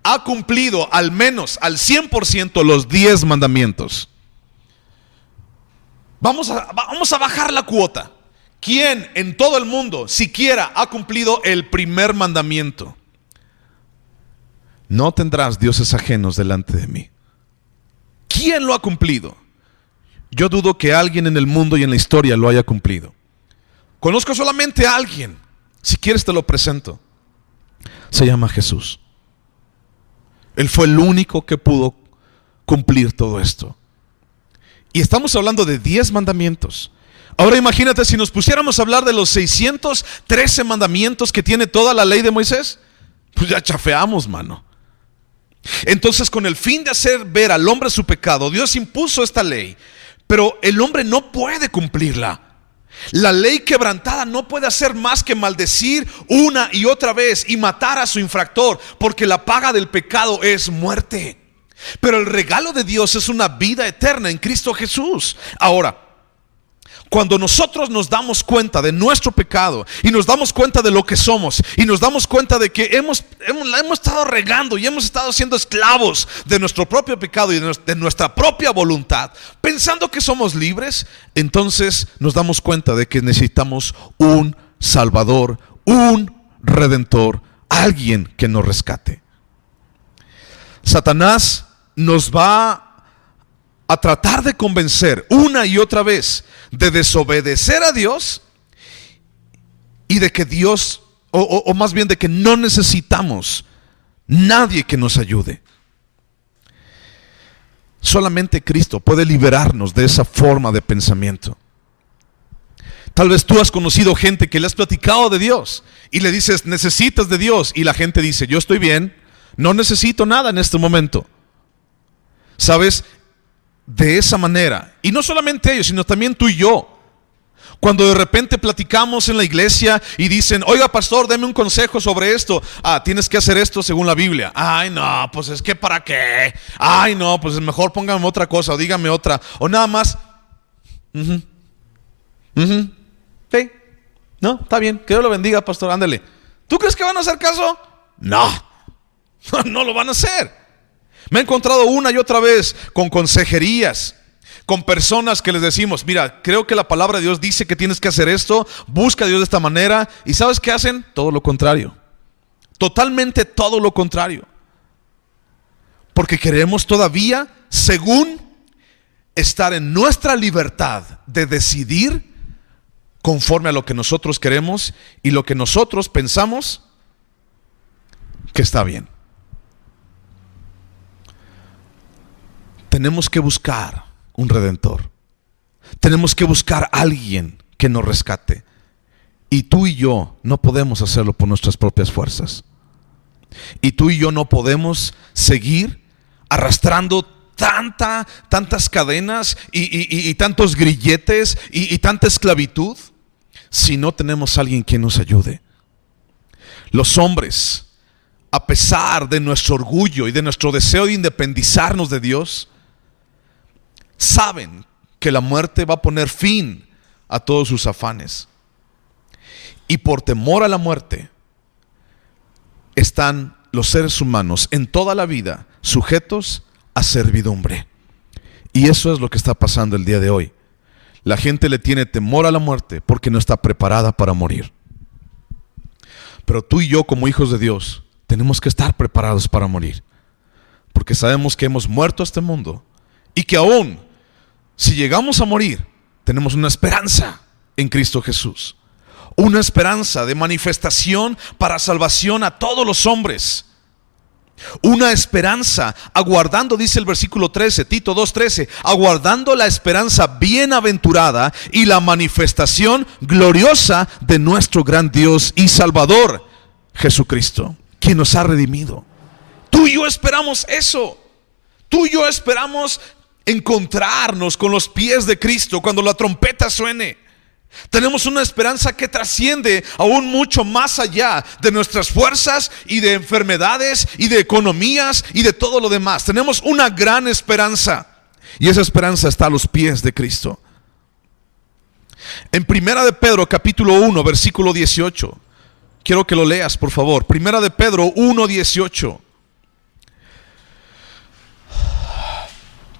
ha cumplido al menos al 100% los 10 mandamientos? Vamos a bajar la cuota. ¿Quién en todo el mundo siquiera ha cumplido el primer mandamiento? No tendrás dioses ajenos delante de mí. ¿Quién lo ha cumplido? Yo dudo que alguien en el mundo y en la historia lo haya cumplido. Conozco solamente a alguien. Si quieres te lo presento. Se llama Jesús. Él fue el único que pudo cumplir todo esto. Y estamos hablando de 10 mandamientos. Ahora imagínate si nos pusiéramos a hablar de los 613 mandamientos que tiene toda la ley de Moisés. Pues ya chafeamos, mano. Entonces, con el fin de hacer ver al hombre su pecado, Dios impuso esta ley, pero el hombre no puede cumplirla. La ley quebrantada no puede hacer más que maldecir una y otra vez y matar a su infractor, porque la paga del pecado es muerte. Pero el regalo de Dios es una vida eterna en Cristo Jesús. Ahora, cuando nosotros nos damos cuenta de nuestro pecado y nos damos cuenta de lo que somos y nos damos cuenta de que la hemos estado regando y hemos estado siendo esclavos de nuestro propio pecado y de nuestra propia voluntad, pensando que somos libres, entonces nos damos cuenta de que necesitamos un Salvador, un Redentor, alguien que nos rescate. Satanás nos va a tratar de convencer una y otra vez de desobedecer a Dios y de que Dios, o más bien de que no necesitamos nadie que nos ayude. Solamente Cristo puede liberarnos de esa forma de pensamiento. Tal vez tú has conocido gente que le has platicado de Dios y le dices, necesitas de Dios, y la gente dice, yo estoy bien, no necesito nada en este momento. ¿Sabes? De esa manera, y no solamente ellos, sino también tú y yo, cuando de repente platicamos en la iglesia y dicen, oiga pastor, deme un consejo sobre esto. Tienes que hacer esto según la Biblia. Ay no, pues es que para qué. Ay no, pues mejor póngame otra cosa o dígame otra. O nada más sí. No, está bien, que Dios lo bendiga pastor, ándale. ¿Tú crees que van a hacer caso? No, no lo van a hacer. Me he encontrado una y otra vez con consejerías, con personas que les decimos, mira, creo que la palabra de Dios dice que tienes que hacer esto, busca a Dios de esta manera, y ¿sabes qué hacen? Todo lo contrario, totalmente todo lo contrario, porque queremos todavía, según, estar en nuestra libertad de decidir conforme a lo que nosotros queremos y lo que nosotros pensamos que está bien. Tenemos que buscar un redentor. Tenemos que buscar a alguien que nos rescate. Y tú y yo no podemos hacerlo por nuestras propias fuerzas. Y tú y yo no podemos seguir arrastrando tantas cadenas y tantos grilletes y tanta esclavitud si no tenemos a alguien que nos ayude. Los hombres, a pesar de nuestro orgullo y de nuestro deseo de independizarnos de Dios, saben que la muerte va a poner fin a todos sus afanes. Y por temor a la muerte están los seres humanos en toda la vida sujetos a servidumbre. Y eso es lo que está pasando el día de hoy. La gente le tiene temor a la muerte porque no está preparada para morir. Pero tú y yo, como hijos de Dios, tenemos que estar preparados para morir, porque sabemos que hemos muerto a este mundo y que aún si llegamos a morir, tenemos una esperanza en Cristo Jesús, una esperanza de manifestación para salvación a todos los hombres. Una esperanza, aguardando, dice el versículo 13, Tito 2:13, aguardando la esperanza bienaventurada y la manifestación gloriosa de nuestro gran Dios y Salvador, Jesucristo, quien nos ha redimido. Tú y yo esperamos eso. Tú y yo esperamos encontrarnos con los pies de Cristo cuando la trompeta suene. Tenemos una esperanza que trasciende aún mucho más allá de nuestras fuerzas y de enfermedades y de economías y de todo lo demás. Tenemos una gran esperanza, y esa esperanza está a los pies de Cristo. En Primera de Pedro capítulo 1 versículo 18, quiero que lo leas por favor. Primera de Pedro 1:18.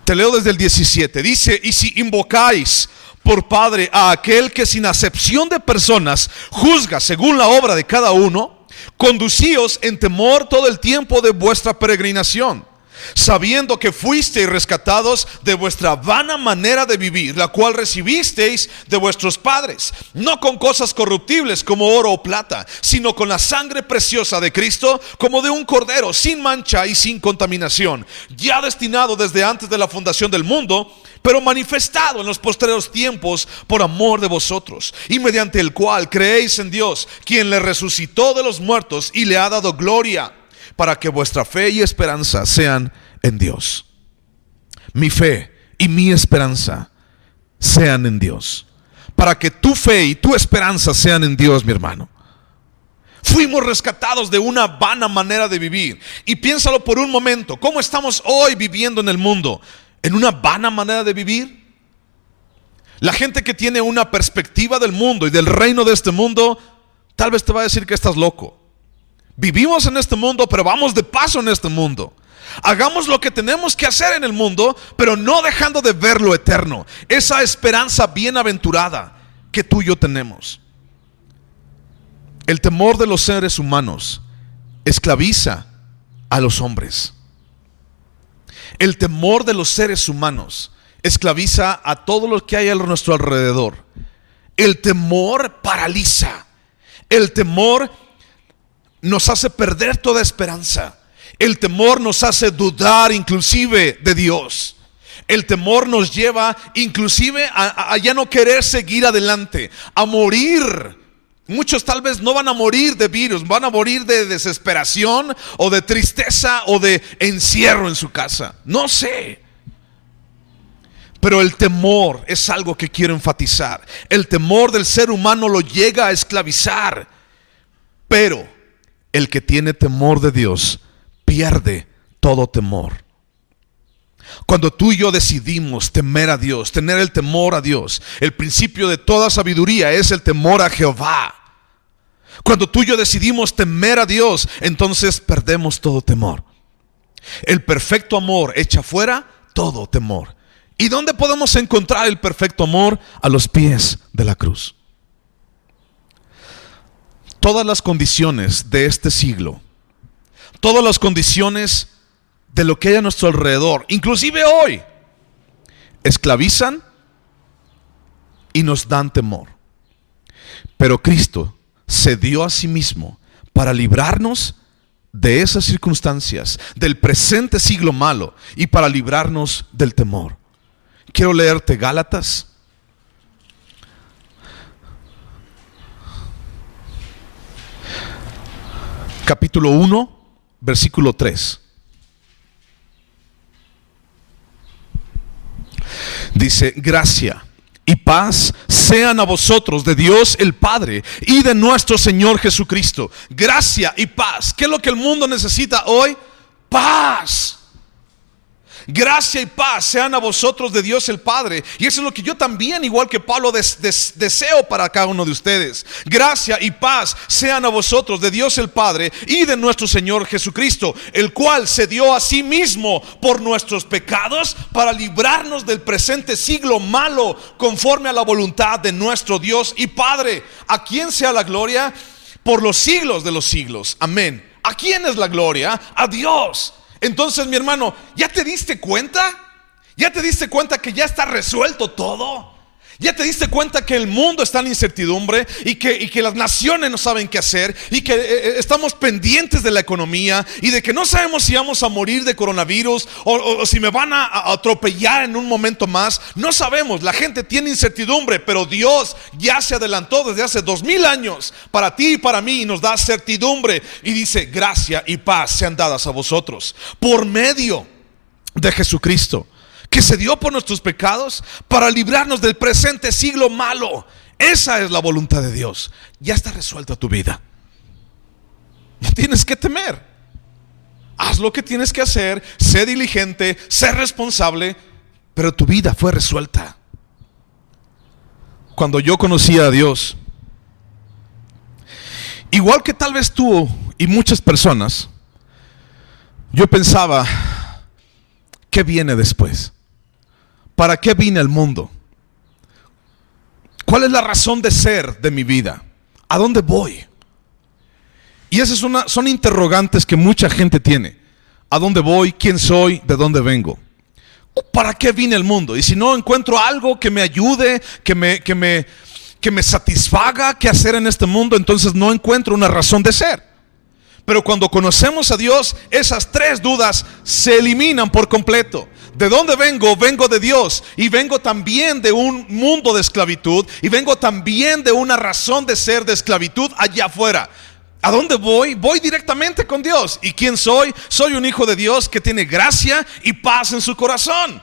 Te leo desde el 17. Dice, y si invocáis por Padre a aquel que sin acepción de personas juzga según la obra de cada uno, conducíos en temor todo el tiempo de vuestra peregrinación, sabiendo que fuisteis rescatados de vuestra vana manera de vivir, la cual recibisteis de vuestros padres, no con cosas corruptibles como oro o plata, sino con la sangre preciosa de Cristo, como de un cordero sin mancha y sin contaminación, ya destinado desde antes de la fundación del mundo, pero manifestado en los postreros tiempos por amor de vosotros, y mediante el cual creéis en Dios, quien le resucitó de los muertos y le ha dado gloria, para que vuestra fe y esperanza sean en Dios. Mi fe y mi esperanza sean en Dios. Para que tu fe y tu esperanza sean en Dios, mi hermano. Fuimos rescatados de una vana manera de vivir. Y piénsalo por un momento, ¿cómo estamos hoy viviendo en el mundo? ¿En una vana manera de vivir? La gente que tiene una perspectiva del mundo y del reino de este mundo, tal vez te va a decir que estás loco. Vivimos en este mundo, pero vamos de paso en este mundo. Hagamos lo que tenemos que hacer en el mundo, pero no dejando de ver lo eterno, esa esperanza bienaventurada que tú y yo tenemos. El temor de los seres humanos esclaviza a los hombres. El temor de los seres humanos esclaviza a todo lo que hay a nuestro alrededor. El temor paraliza. El temor nos hace perder toda esperanza. El temor nos hace dudar inclusive de Dios. El temor nos lleva inclusive a ya no querer seguir adelante, a morir. Muchos tal vez no van a morir de virus, van a morir de desesperación o de tristeza o de encierro en su casa. No sé. Pero el temor es algo que quiero enfatizar. El temor del ser humano lo llega a esclavizar. Pero el que tiene temor de Dios pierde todo temor. Cuando tú y yo decidimos temer a Dios, tener el temor a Dios, el principio de toda sabiduría es el temor a Jehová. Cuando tú y yo decidimos temer a Dios, entonces perdemos todo temor. El perfecto amor echa fuera todo temor. ¿Y dónde podemos encontrar el perfecto amor? A los pies de la cruz. Todas las condiciones de este siglo, todas las condiciones de lo que hay a nuestro alrededor, inclusive hoy, esclavizan y nos dan temor. Pero Cristo se dio a sí mismo para librarnos de esas circunstancias, del presente siglo malo, y para librarnos del temor. Quiero leerte Gálatas capítulo 1, versículo 3. Dice: gracia y paz sean a vosotros de Dios el Padre y de nuestro Señor Jesucristo. Gracia y paz. ¿Qué es lo que el mundo necesita hoy? Paz. Gracia y paz sean a vosotros de Dios el Padre. Y eso es lo que yo también, igual que Pablo, deseo para cada uno de ustedes. Gracia y paz sean a vosotros de Dios el Padre y de nuestro Señor Jesucristo, el cual se dio a sí mismo por nuestros pecados para librarnos del presente siglo malo, conforme a la voluntad de nuestro Dios y Padre. ¿A quién sea la gloria? Por los siglos de los siglos. Amén. ¿A quién es la gloria? A Dios. Entonces, mi hermano, ¿ya te diste cuenta? ¿Ya te diste cuenta que ya está resuelto todo? ¿Ya te diste cuenta que el mundo está en incertidumbre y que las naciones no saben qué hacer y que estamos pendientes de la economía y de que no sabemos si vamos a morir de coronavirus o si me van a atropellar en un momento más? No sabemos, la gente tiene incertidumbre, pero Dios ya se adelantó desde hace 2000 años para ti y para mí y nos da certidumbre y dice: gracia y paz sean dadas a vosotros por medio de Jesucristo, que se dio por nuestros pecados para librarnos del presente siglo malo. Esa es la voluntad de Dios. Ya está resuelta tu vida. No tienes que temer. Haz lo que tienes que hacer, sé diligente, sé responsable, pero tu vida fue resuelta. Cuando yo conocí a Dios, igual que tal vez tú y muchas personas, yo pensaba: ¿qué viene después? ¿Para qué vine al mundo? ¿Cuál es la razón de ser de mi vida? ¿A dónde voy? Y esas son interrogantes que mucha gente tiene. ¿A dónde voy? ¿Quién soy? ¿De dónde vengo? ¿Para qué vine al mundo? Y si no encuentro algo que me ayude, que me satisfaga qué hacer en este mundo, entonces no encuentro una razón de ser. Pero cuando conocemos a Dios, esas tres dudas se eliminan por completo. ¿De dónde vengo? Vengo de Dios. Y vengo también de un mundo de esclavitud. Y vengo también de una razón de ser de esclavitud allá afuera. ¿A dónde voy? Voy directamente con Dios. ¿Y quién soy? Soy un hijo de Dios que tiene gracia y paz en su corazón.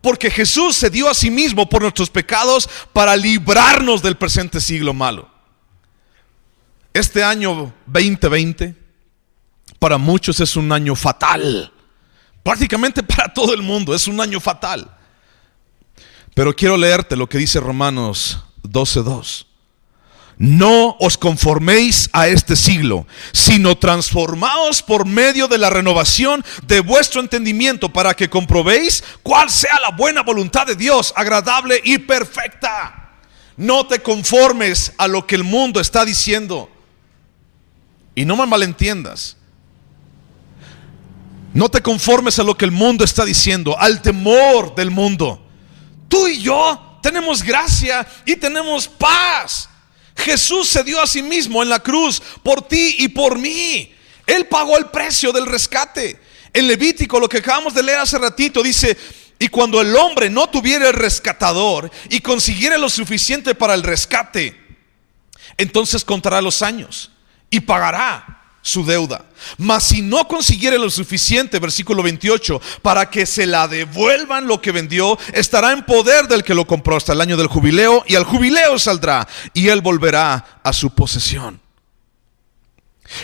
Porque Jesús se dio a sí mismo por nuestros pecados para librarnos del presente siglo malo. Este año 2020 para muchos es un año fatal. Prácticamente para todo el mundo es un año fatal. Pero quiero leerte lo que dice Romanos 12:2. No os conforméis a este siglo, sino transformaos por medio de la renovación de vuestro entendimiento, para que comprobéis cuál sea la buena voluntad de Dios, agradable y perfecta. No te conformes a lo que el mundo está diciendo. Y no me malentiendas. No te conformes a lo que el mundo está diciendo, al temor del mundo. Tú y yo tenemos gracia y tenemos paz. Jesús se dio a sí mismo en la cruz por ti y por mí. Él pagó el precio del rescate. En Levítico, lo que acabamos de leer hace ratito, dice: y cuando el hombre no tuviera el rescatador y consiguiera lo suficiente para el rescate, entonces contará los años y pagará su deuda. Mas si no consiguiere lo suficiente, versículo 28, para que se la devuelvan lo que vendió, estará en poder del que lo compró hasta el año del jubileo, y al jubileo saldrá y él volverá a su posesión.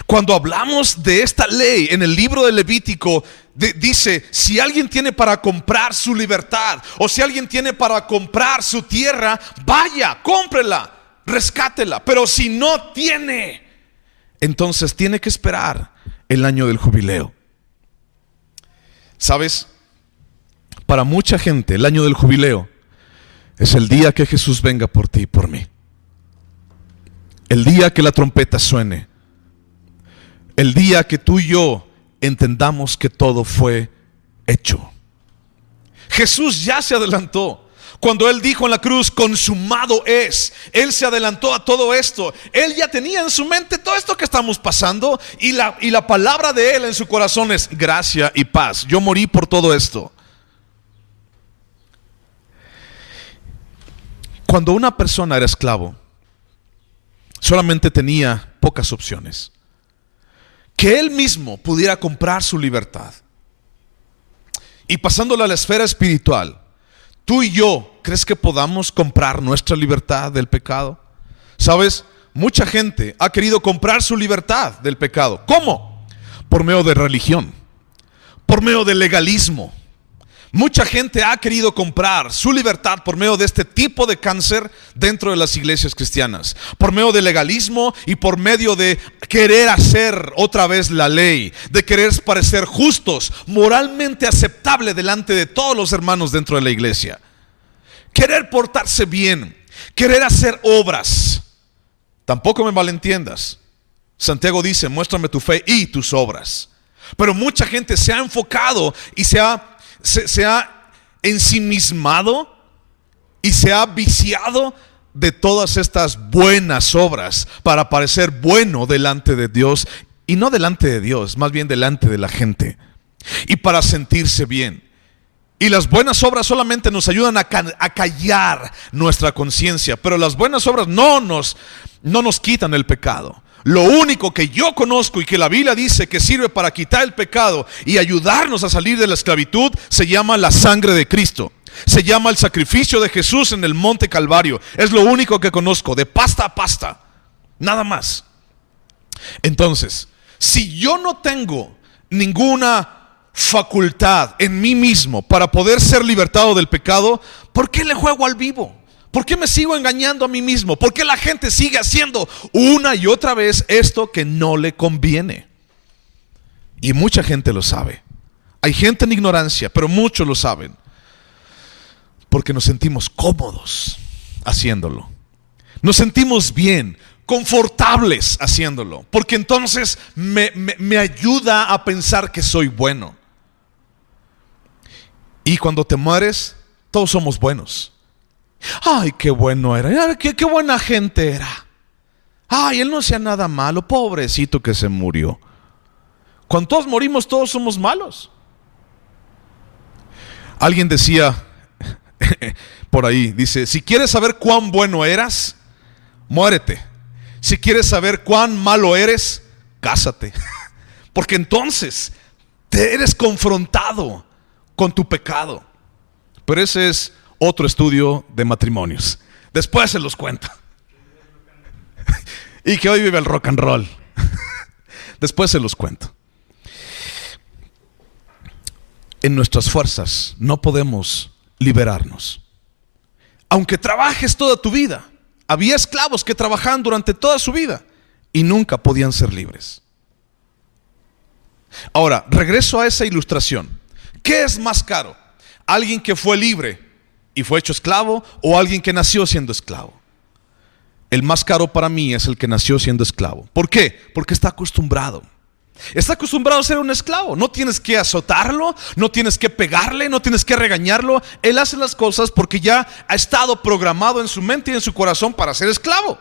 Cuando hablamos de esta ley en el libro de Levítico, dice: si alguien tiene para comprar su libertad, o si alguien tiene para comprar su tierra, vaya, cómprela, rescátela. Pero si no tiene, entonces tiene que esperar el año del jubileo. ¿Sabes? Para mucha gente el año del jubileo es el día que Jesús venga por ti y por mí. El día que la trompeta suene. El día que tú y yo entendamos que todo fue hecho. Jesús ya se adelantó. Cuando Él dijo en la cruz: consumado es, Él se adelantó a todo esto. Él ya tenía en su mente todo esto que estamos pasando, y la palabra de Él en su corazón es gracia y paz. Yo morí por todo esto. Cuando una persona era esclavo, solamente tenía pocas opciones: que él mismo pudiera comprar su libertad. Y pasándole a la esfera espiritual, tú y yo, ¿crees que podamos comprar nuestra libertad del pecado? ¿Sabes? Mucha gente ha querido comprar su libertad del pecado. ¿Cómo? Por medio de religión, por medio de legalismo. Mucha gente ha querido comprar su libertad por medio de este tipo de cáncer dentro de las iglesias cristianas, por medio de legalismo y por medio de querer hacer otra vez la ley, de querer parecer justos, moralmente aceptable delante de todos los hermanos dentro de la iglesia, querer portarse bien, querer hacer obras. Tampoco me malentiendas. Santiago dice: muéstrame tu fe y tus obras. Pero mucha gente se ha enfocado y se ha ensimismado y se ha viciado de todas estas buenas obras para parecer bueno delante de Dios, y no delante de Dios, más bien delante de la gente, y para sentirse bien. Y las buenas obras solamente nos ayudan a callar nuestra conciencia, pero las buenas obras no nos quitan el pecado. Lo único que yo conozco y que la Biblia dice que sirve para quitar el pecado y ayudarnos a salir de la esclavitud se llama la sangre de Cristo. Se llama el sacrificio de Jesús en el monte Calvario. Es lo único que conozco, de pasta a pasta, nada más. Entonces, si yo no tengo ninguna facultad en mí mismo para poder ser libertado del pecado, ¿por qué le juego al vivo? ¿Por qué me sigo engañando a mí mismo? ¿Por qué la gente sigue haciendo una y otra vez esto que no le conviene? Y mucha gente lo sabe. Hay gente en ignorancia, pero muchos lo saben, porque nos sentimos cómodos haciéndolo. Nos sentimos bien, confortables haciéndolo, porque entonces me ayuda a pensar que soy bueno. Y cuando te mueres, todos somos buenos. Ay, qué bueno era, qué buena gente era. Ay, él no hacía nada malo, pobrecito que se murió. Cuando todos morimos, todos somos malos. Alguien decía por ahí, dice: si quieres saber cuán bueno eras, muérete. Si quieres saber cuán malo eres, cásate. Porque entonces te eres confrontado con tu pecado. Pero ese es otro estudio de matrimonios. Después se los cuento. Y que hoy vive el rock and roll. Después se los cuento. En nuestras fuerzas no podemos liberarnos. Aunque trabajes toda tu vida. Había esclavos que trabajaban durante toda su vida y nunca podían ser libres. Ahora, regreso a esa ilustración. ¿Qué es más caro? ¿Alguien que fue libre y fue hecho esclavo, o alguien que nació siendo esclavo? El más caro para mí es el que nació siendo esclavo. ¿Por qué? Porque está acostumbrado. Está acostumbrado a ser un esclavo. No tienes que azotarlo, no tienes que pegarle, no tienes que regañarlo. Él hace las cosas porque ya ha estado programado en su mente y en su corazón para ser esclavo.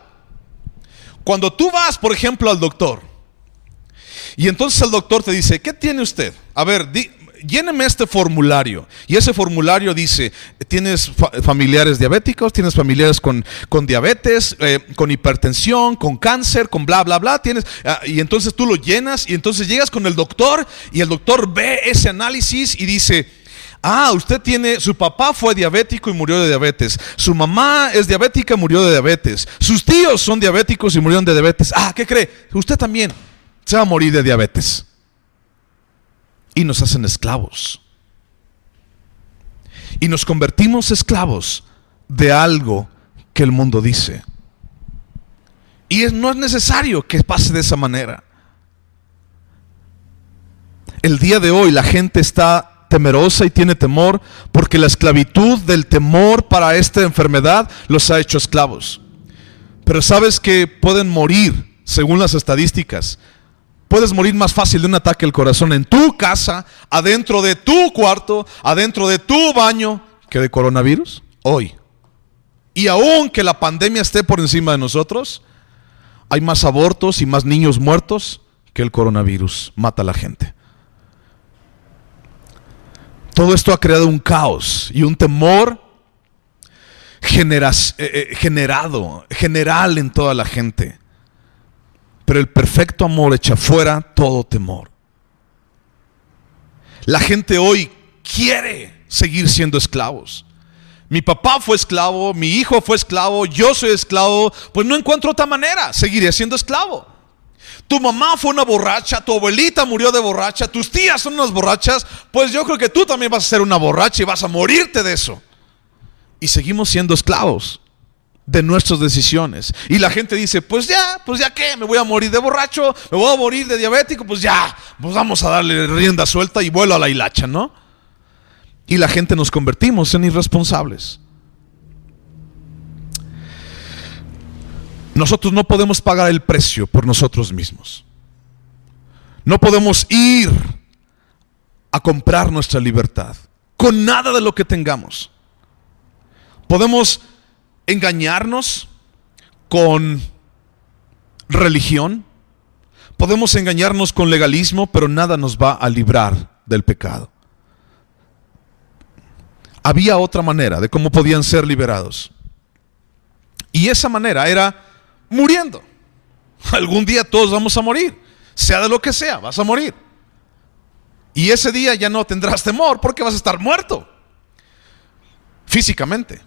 Cuando tú vas, por ejemplo, al doctor, y entonces el doctor te dice, ¿qué tiene usted? A ver, lléneme este formulario. Y ese formulario dice, ¿tienes familiares diabéticos? ¿Tienes familiares con diabetes, con hipertensión, con cáncer, con bla, bla, bla? Y entonces tú lo llenas y entonces llegas con el doctor y el doctor ve ese análisis y dice, usted su papá fue diabético y murió de diabetes. Su mamá es diabética y murió de diabetes. Sus tíos son diabéticos y murieron de diabetes. ¿Qué cree? Usted también se va a morir de diabetes. Y nos hacen esclavos. Y nos convertimos esclavos de algo que el mundo dice. Y no es necesario que pase de esa manera. El día de hoy la gente está temerosa y tiene temor porque la esclavitud del temor para esta enfermedad los ha hecho esclavos. Pero sabes que pueden morir, según las estadísticas. Puedes morir más fácil de un ataque al corazón en tu casa, adentro de tu cuarto, adentro de tu baño, que de coronavirus hoy. Y aun que la pandemia esté por encima de nosotros, hay más abortos y más niños muertos que el coronavirus mata a la gente. Todo esto ha creado un caos y un temor general en toda la gente. Pero el perfecto amor echa fuera todo temor. La gente hoy quiere seguir siendo esclavos. Mi papá fue esclavo, mi hijo fue esclavo, yo soy esclavo. Pues no encuentro otra manera, seguiré siendo esclavo. Tu mamá fue una borracha, tu abuelita murió de borracha, tus tías son unas borrachas. Pues yo creo que tú también vas a ser una borracha y vas a morirte de eso. Y seguimos siendo esclavos de nuestras decisiones. Y la gente dice, pues ya qué, me voy a morir de borracho, me voy a morir de diabético, pues ya, pues vamos a darle rienda suelta y vuelo a la hilacha, ¿no? Y la gente nos convertimos en irresponsables. Nosotros no podemos pagar el precio por nosotros mismos. No podemos ir a comprar nuestra libertad con nada de lo que tengamos. Podemos engañarnos con religión, podemos engañarnos con legalismo, pero nada nos va a librar del pecado. Había otra manera de cómo podían ser liberados, y esa manera era muriendo. Algún día todos vamos a morir, sea de lo que sea, vas a morir. Y ese día ya no tendrás temor porque vas a estar muerto físicamente.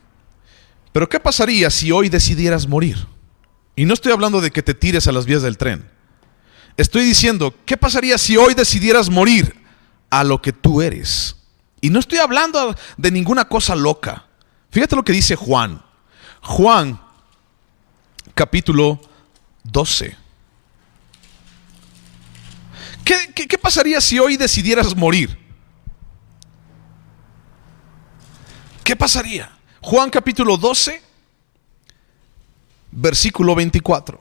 Pero ¿qué pasaría si hoy decidieras morir? Y no estoy hablando de que te tires a las vías del tren. Estoy diciendo, ¿qué pasaría si hoy decidieras morir a lo que tú eres? Y no estoy hablando de ninguna cosa loca. Fíjate lo que dice Juan. Juan, capítulo 12. ¿Qué pasaría si hoy decidieras morir? ¿Qué pasaría? Juan capítulo 12, versículo 24.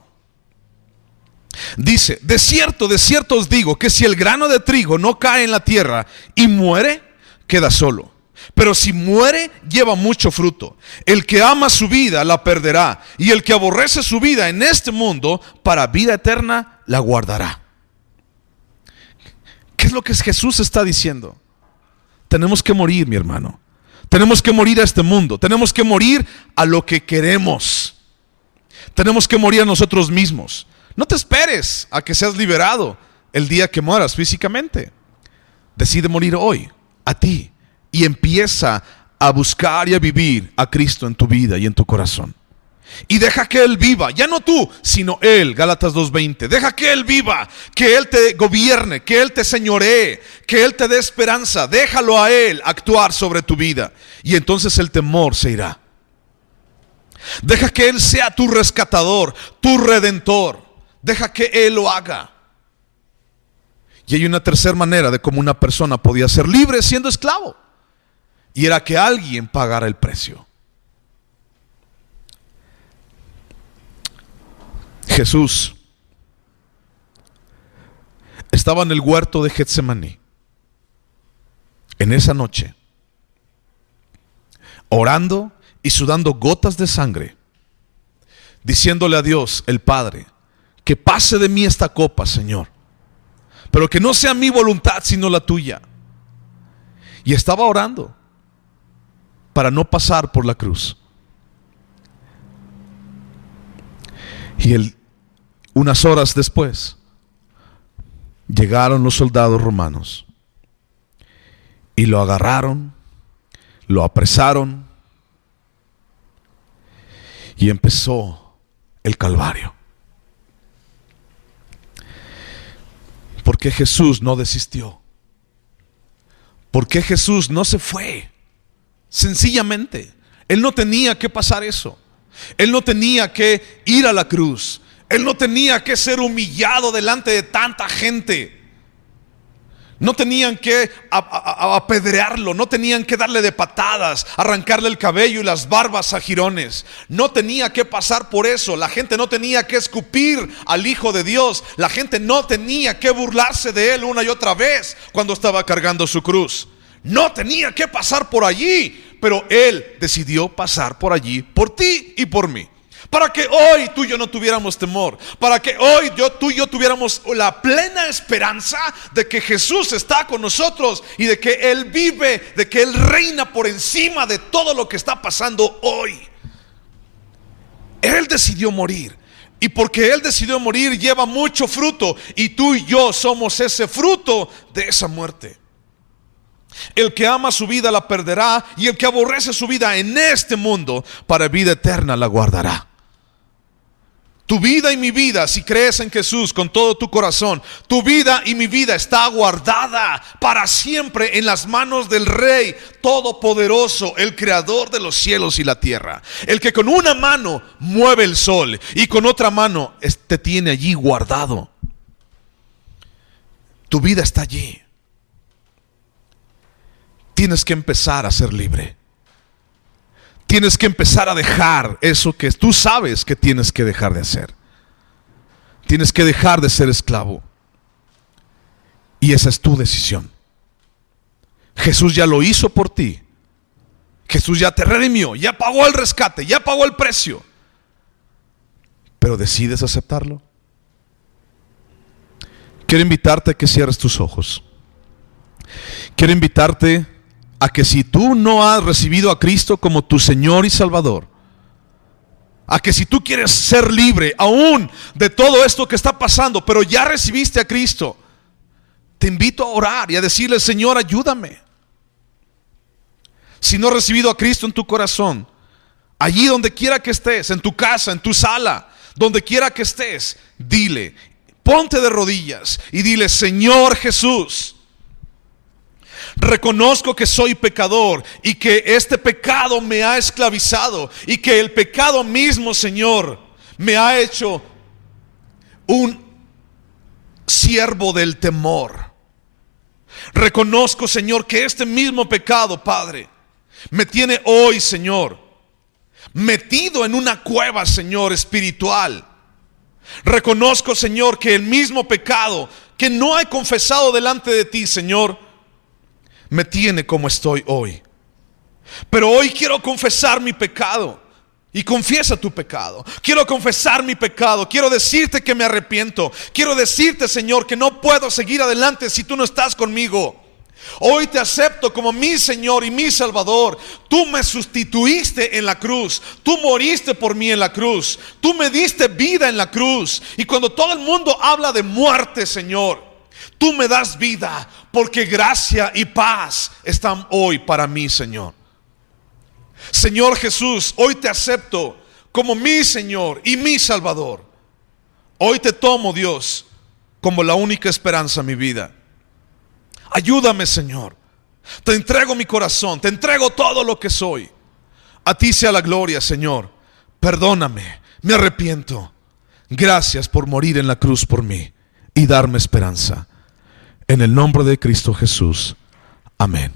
Dice, de cierto os digo que si el grano de trigo no cae en la tierra y muere, queda solo. Pero si muere, lleva mucho fruto. El que ama su vida la perderá, y el que aborrece su vida en este mundo, para vida eterna la guardará. ¿Qué es lo que Jesús está diciendo? Tenemos que morir, mi hermano. Tenemos que morir a este mundo. Tenemos que morir a lo que queremos. Tenemos que morir a nosotros mismos. No te esperes a que seas liberado el día que mueras físicamente. Decide morir hoy, a ti. Y empieza a buscar y a vivir a Cristo en tu vida y en tu corazón. Y deja que Él viva, ya no tú, sino Él. Gálatas 2:20. Deja que Él viva, que Él te gobierne, que Él te señoree, que Él te dé esperanza. Déjalo a Él actuar sobre tu vida, y entonces el temor se irá. Deja que Él sea tu rescatador, tu redentor. Deja que Él lo haga. Y hay una tercera manera de cómo una persona podía ser libre siendo esclavo, y era que alguien pagara el precio. Jesús estaba en el huerto de Getsemaní en esa noche, orando y sudando gotas de sangre, diciéndole a Dios el Padre, que pase de mí esta copa, Señor, pero que no sea mi voluntad sino la tuya. Y estaba orando para no pasar por la cruz. Y unas horas después llegaron los soldados romanos y lo agarraron, lo apresaron y empezó el Calvario. Porque Jesús no desistió. Porque Jesús no se fue. Sencillamente, Él no tenía que pasar eso. Él no tenía que ir a la cruz. Él no tenía que ser humillado delante de tanta gente. No tenían que apedrearlo, no tenían que darle de patadas, arrancarle el cabello y las barbas a jirones. No tenía que pasar por eso. La gente no tenía que escupir al Hijo de Dios. La gente no tenía que burlarse de Él una y otra vez cuando estaba cargando su cruz. No tenía que pasar por allí, pero Él decidió pasar por allí por ti y por mí. Para que hoy tú y yo no tuviéramos temor. Para que hoy tú y yo tuviéramos la plena esperanza de que Jesús está con nosotros y de que Él vive, de que Él reina por encima de todo lo que está pasando hoy. Él decidió morir. Y porque Él decidió morir lleva mucho fruto. Y tú y yo somos ese fruto de esa muerte. El que ama su vida la perderá, y el que aborrece su vida en este mundo para vida eterna la guardará. Tu vida y mi vida, si crees en Jesús con todo tu corazón, tu vida y mi vida está guardada para siempre en las manos del Rey Todopoderoso, el Creador de los cielos y la tierra. El que con una mano mueve el sol y con otra mano te tiene allí guardado. Tu vida está allí. Tienes que empezar a ser libre. Tienes que empezar a dejar eso que tú sabes que tienes que dejar de hacer. Tienes que dejar de ser esclavo. Y esa es tu decisión. Jesús ya lo hizo por ti. Jesús ya te redimió, ya pagó el rescate, ya pagó el precio. Pero decides aceptarlo. Quiero invitarte a que cierres tus ojos. Quiero invitarte a que si tú no has recibido a Cristo como tu Señor y Salvador, a que si tú quieres ser libre aún de todo esto que está pasando, pero ya recibiste a Cristo, te invito a orar y a decirle: Señor, ayúdame. Si no has recibido a Cristo en tu corazón, allí donde quiera que estés, en tu casa, en tu sala, donde quiera que estés, dile, ponte de rodillas y dile: Señor Jesús, reconozco que soy pecador y que este pecado me ha esclavizado y que el pecado mismo, Señor, me ha hecho un siervo del temor. Reconozco, Señor, que este mismo pecado, Padre, me tiene hoy, Señor, metido en una cueva, Señor, espiritual. Reconozco, Señor, que el mismo pecado que no he confesado delante de ti, Señor, me tiene como estoy hoy. Pero hoy quiero confesar mi pecado. Y confiesa tu pecado. Quiero confesar mi pecado. Quiero decirte que me arrepiento. Quiero decirte, Señor, que no puedo seguir adelante si tú no estás conmigo. Hoy te acepto como mi Señor y mi Salvador. Tú me sustituiste en la cruz. Tú moriste por mí en la cruz. Tú me diste vida en la cruz. Y cuando todo el mundo habla de muerte, Señor, tú me das vida, porque gracia y paz están hoy para mí, Señor. Señor Jesús, hoy te acepto como mi Señor y mi Salvador. Hoy te tomo, Dios, como la única esperanza en mi vida. Ayúdame, Señor. Te entrego mi corazón, te entrego todo lo que soy. A ti sea la gloria, Señor. Perdóname, me arrepiento. Gracias por morir en la cruz por mí y darme esperanza. En el nombre de Cristo Jesús. Amén.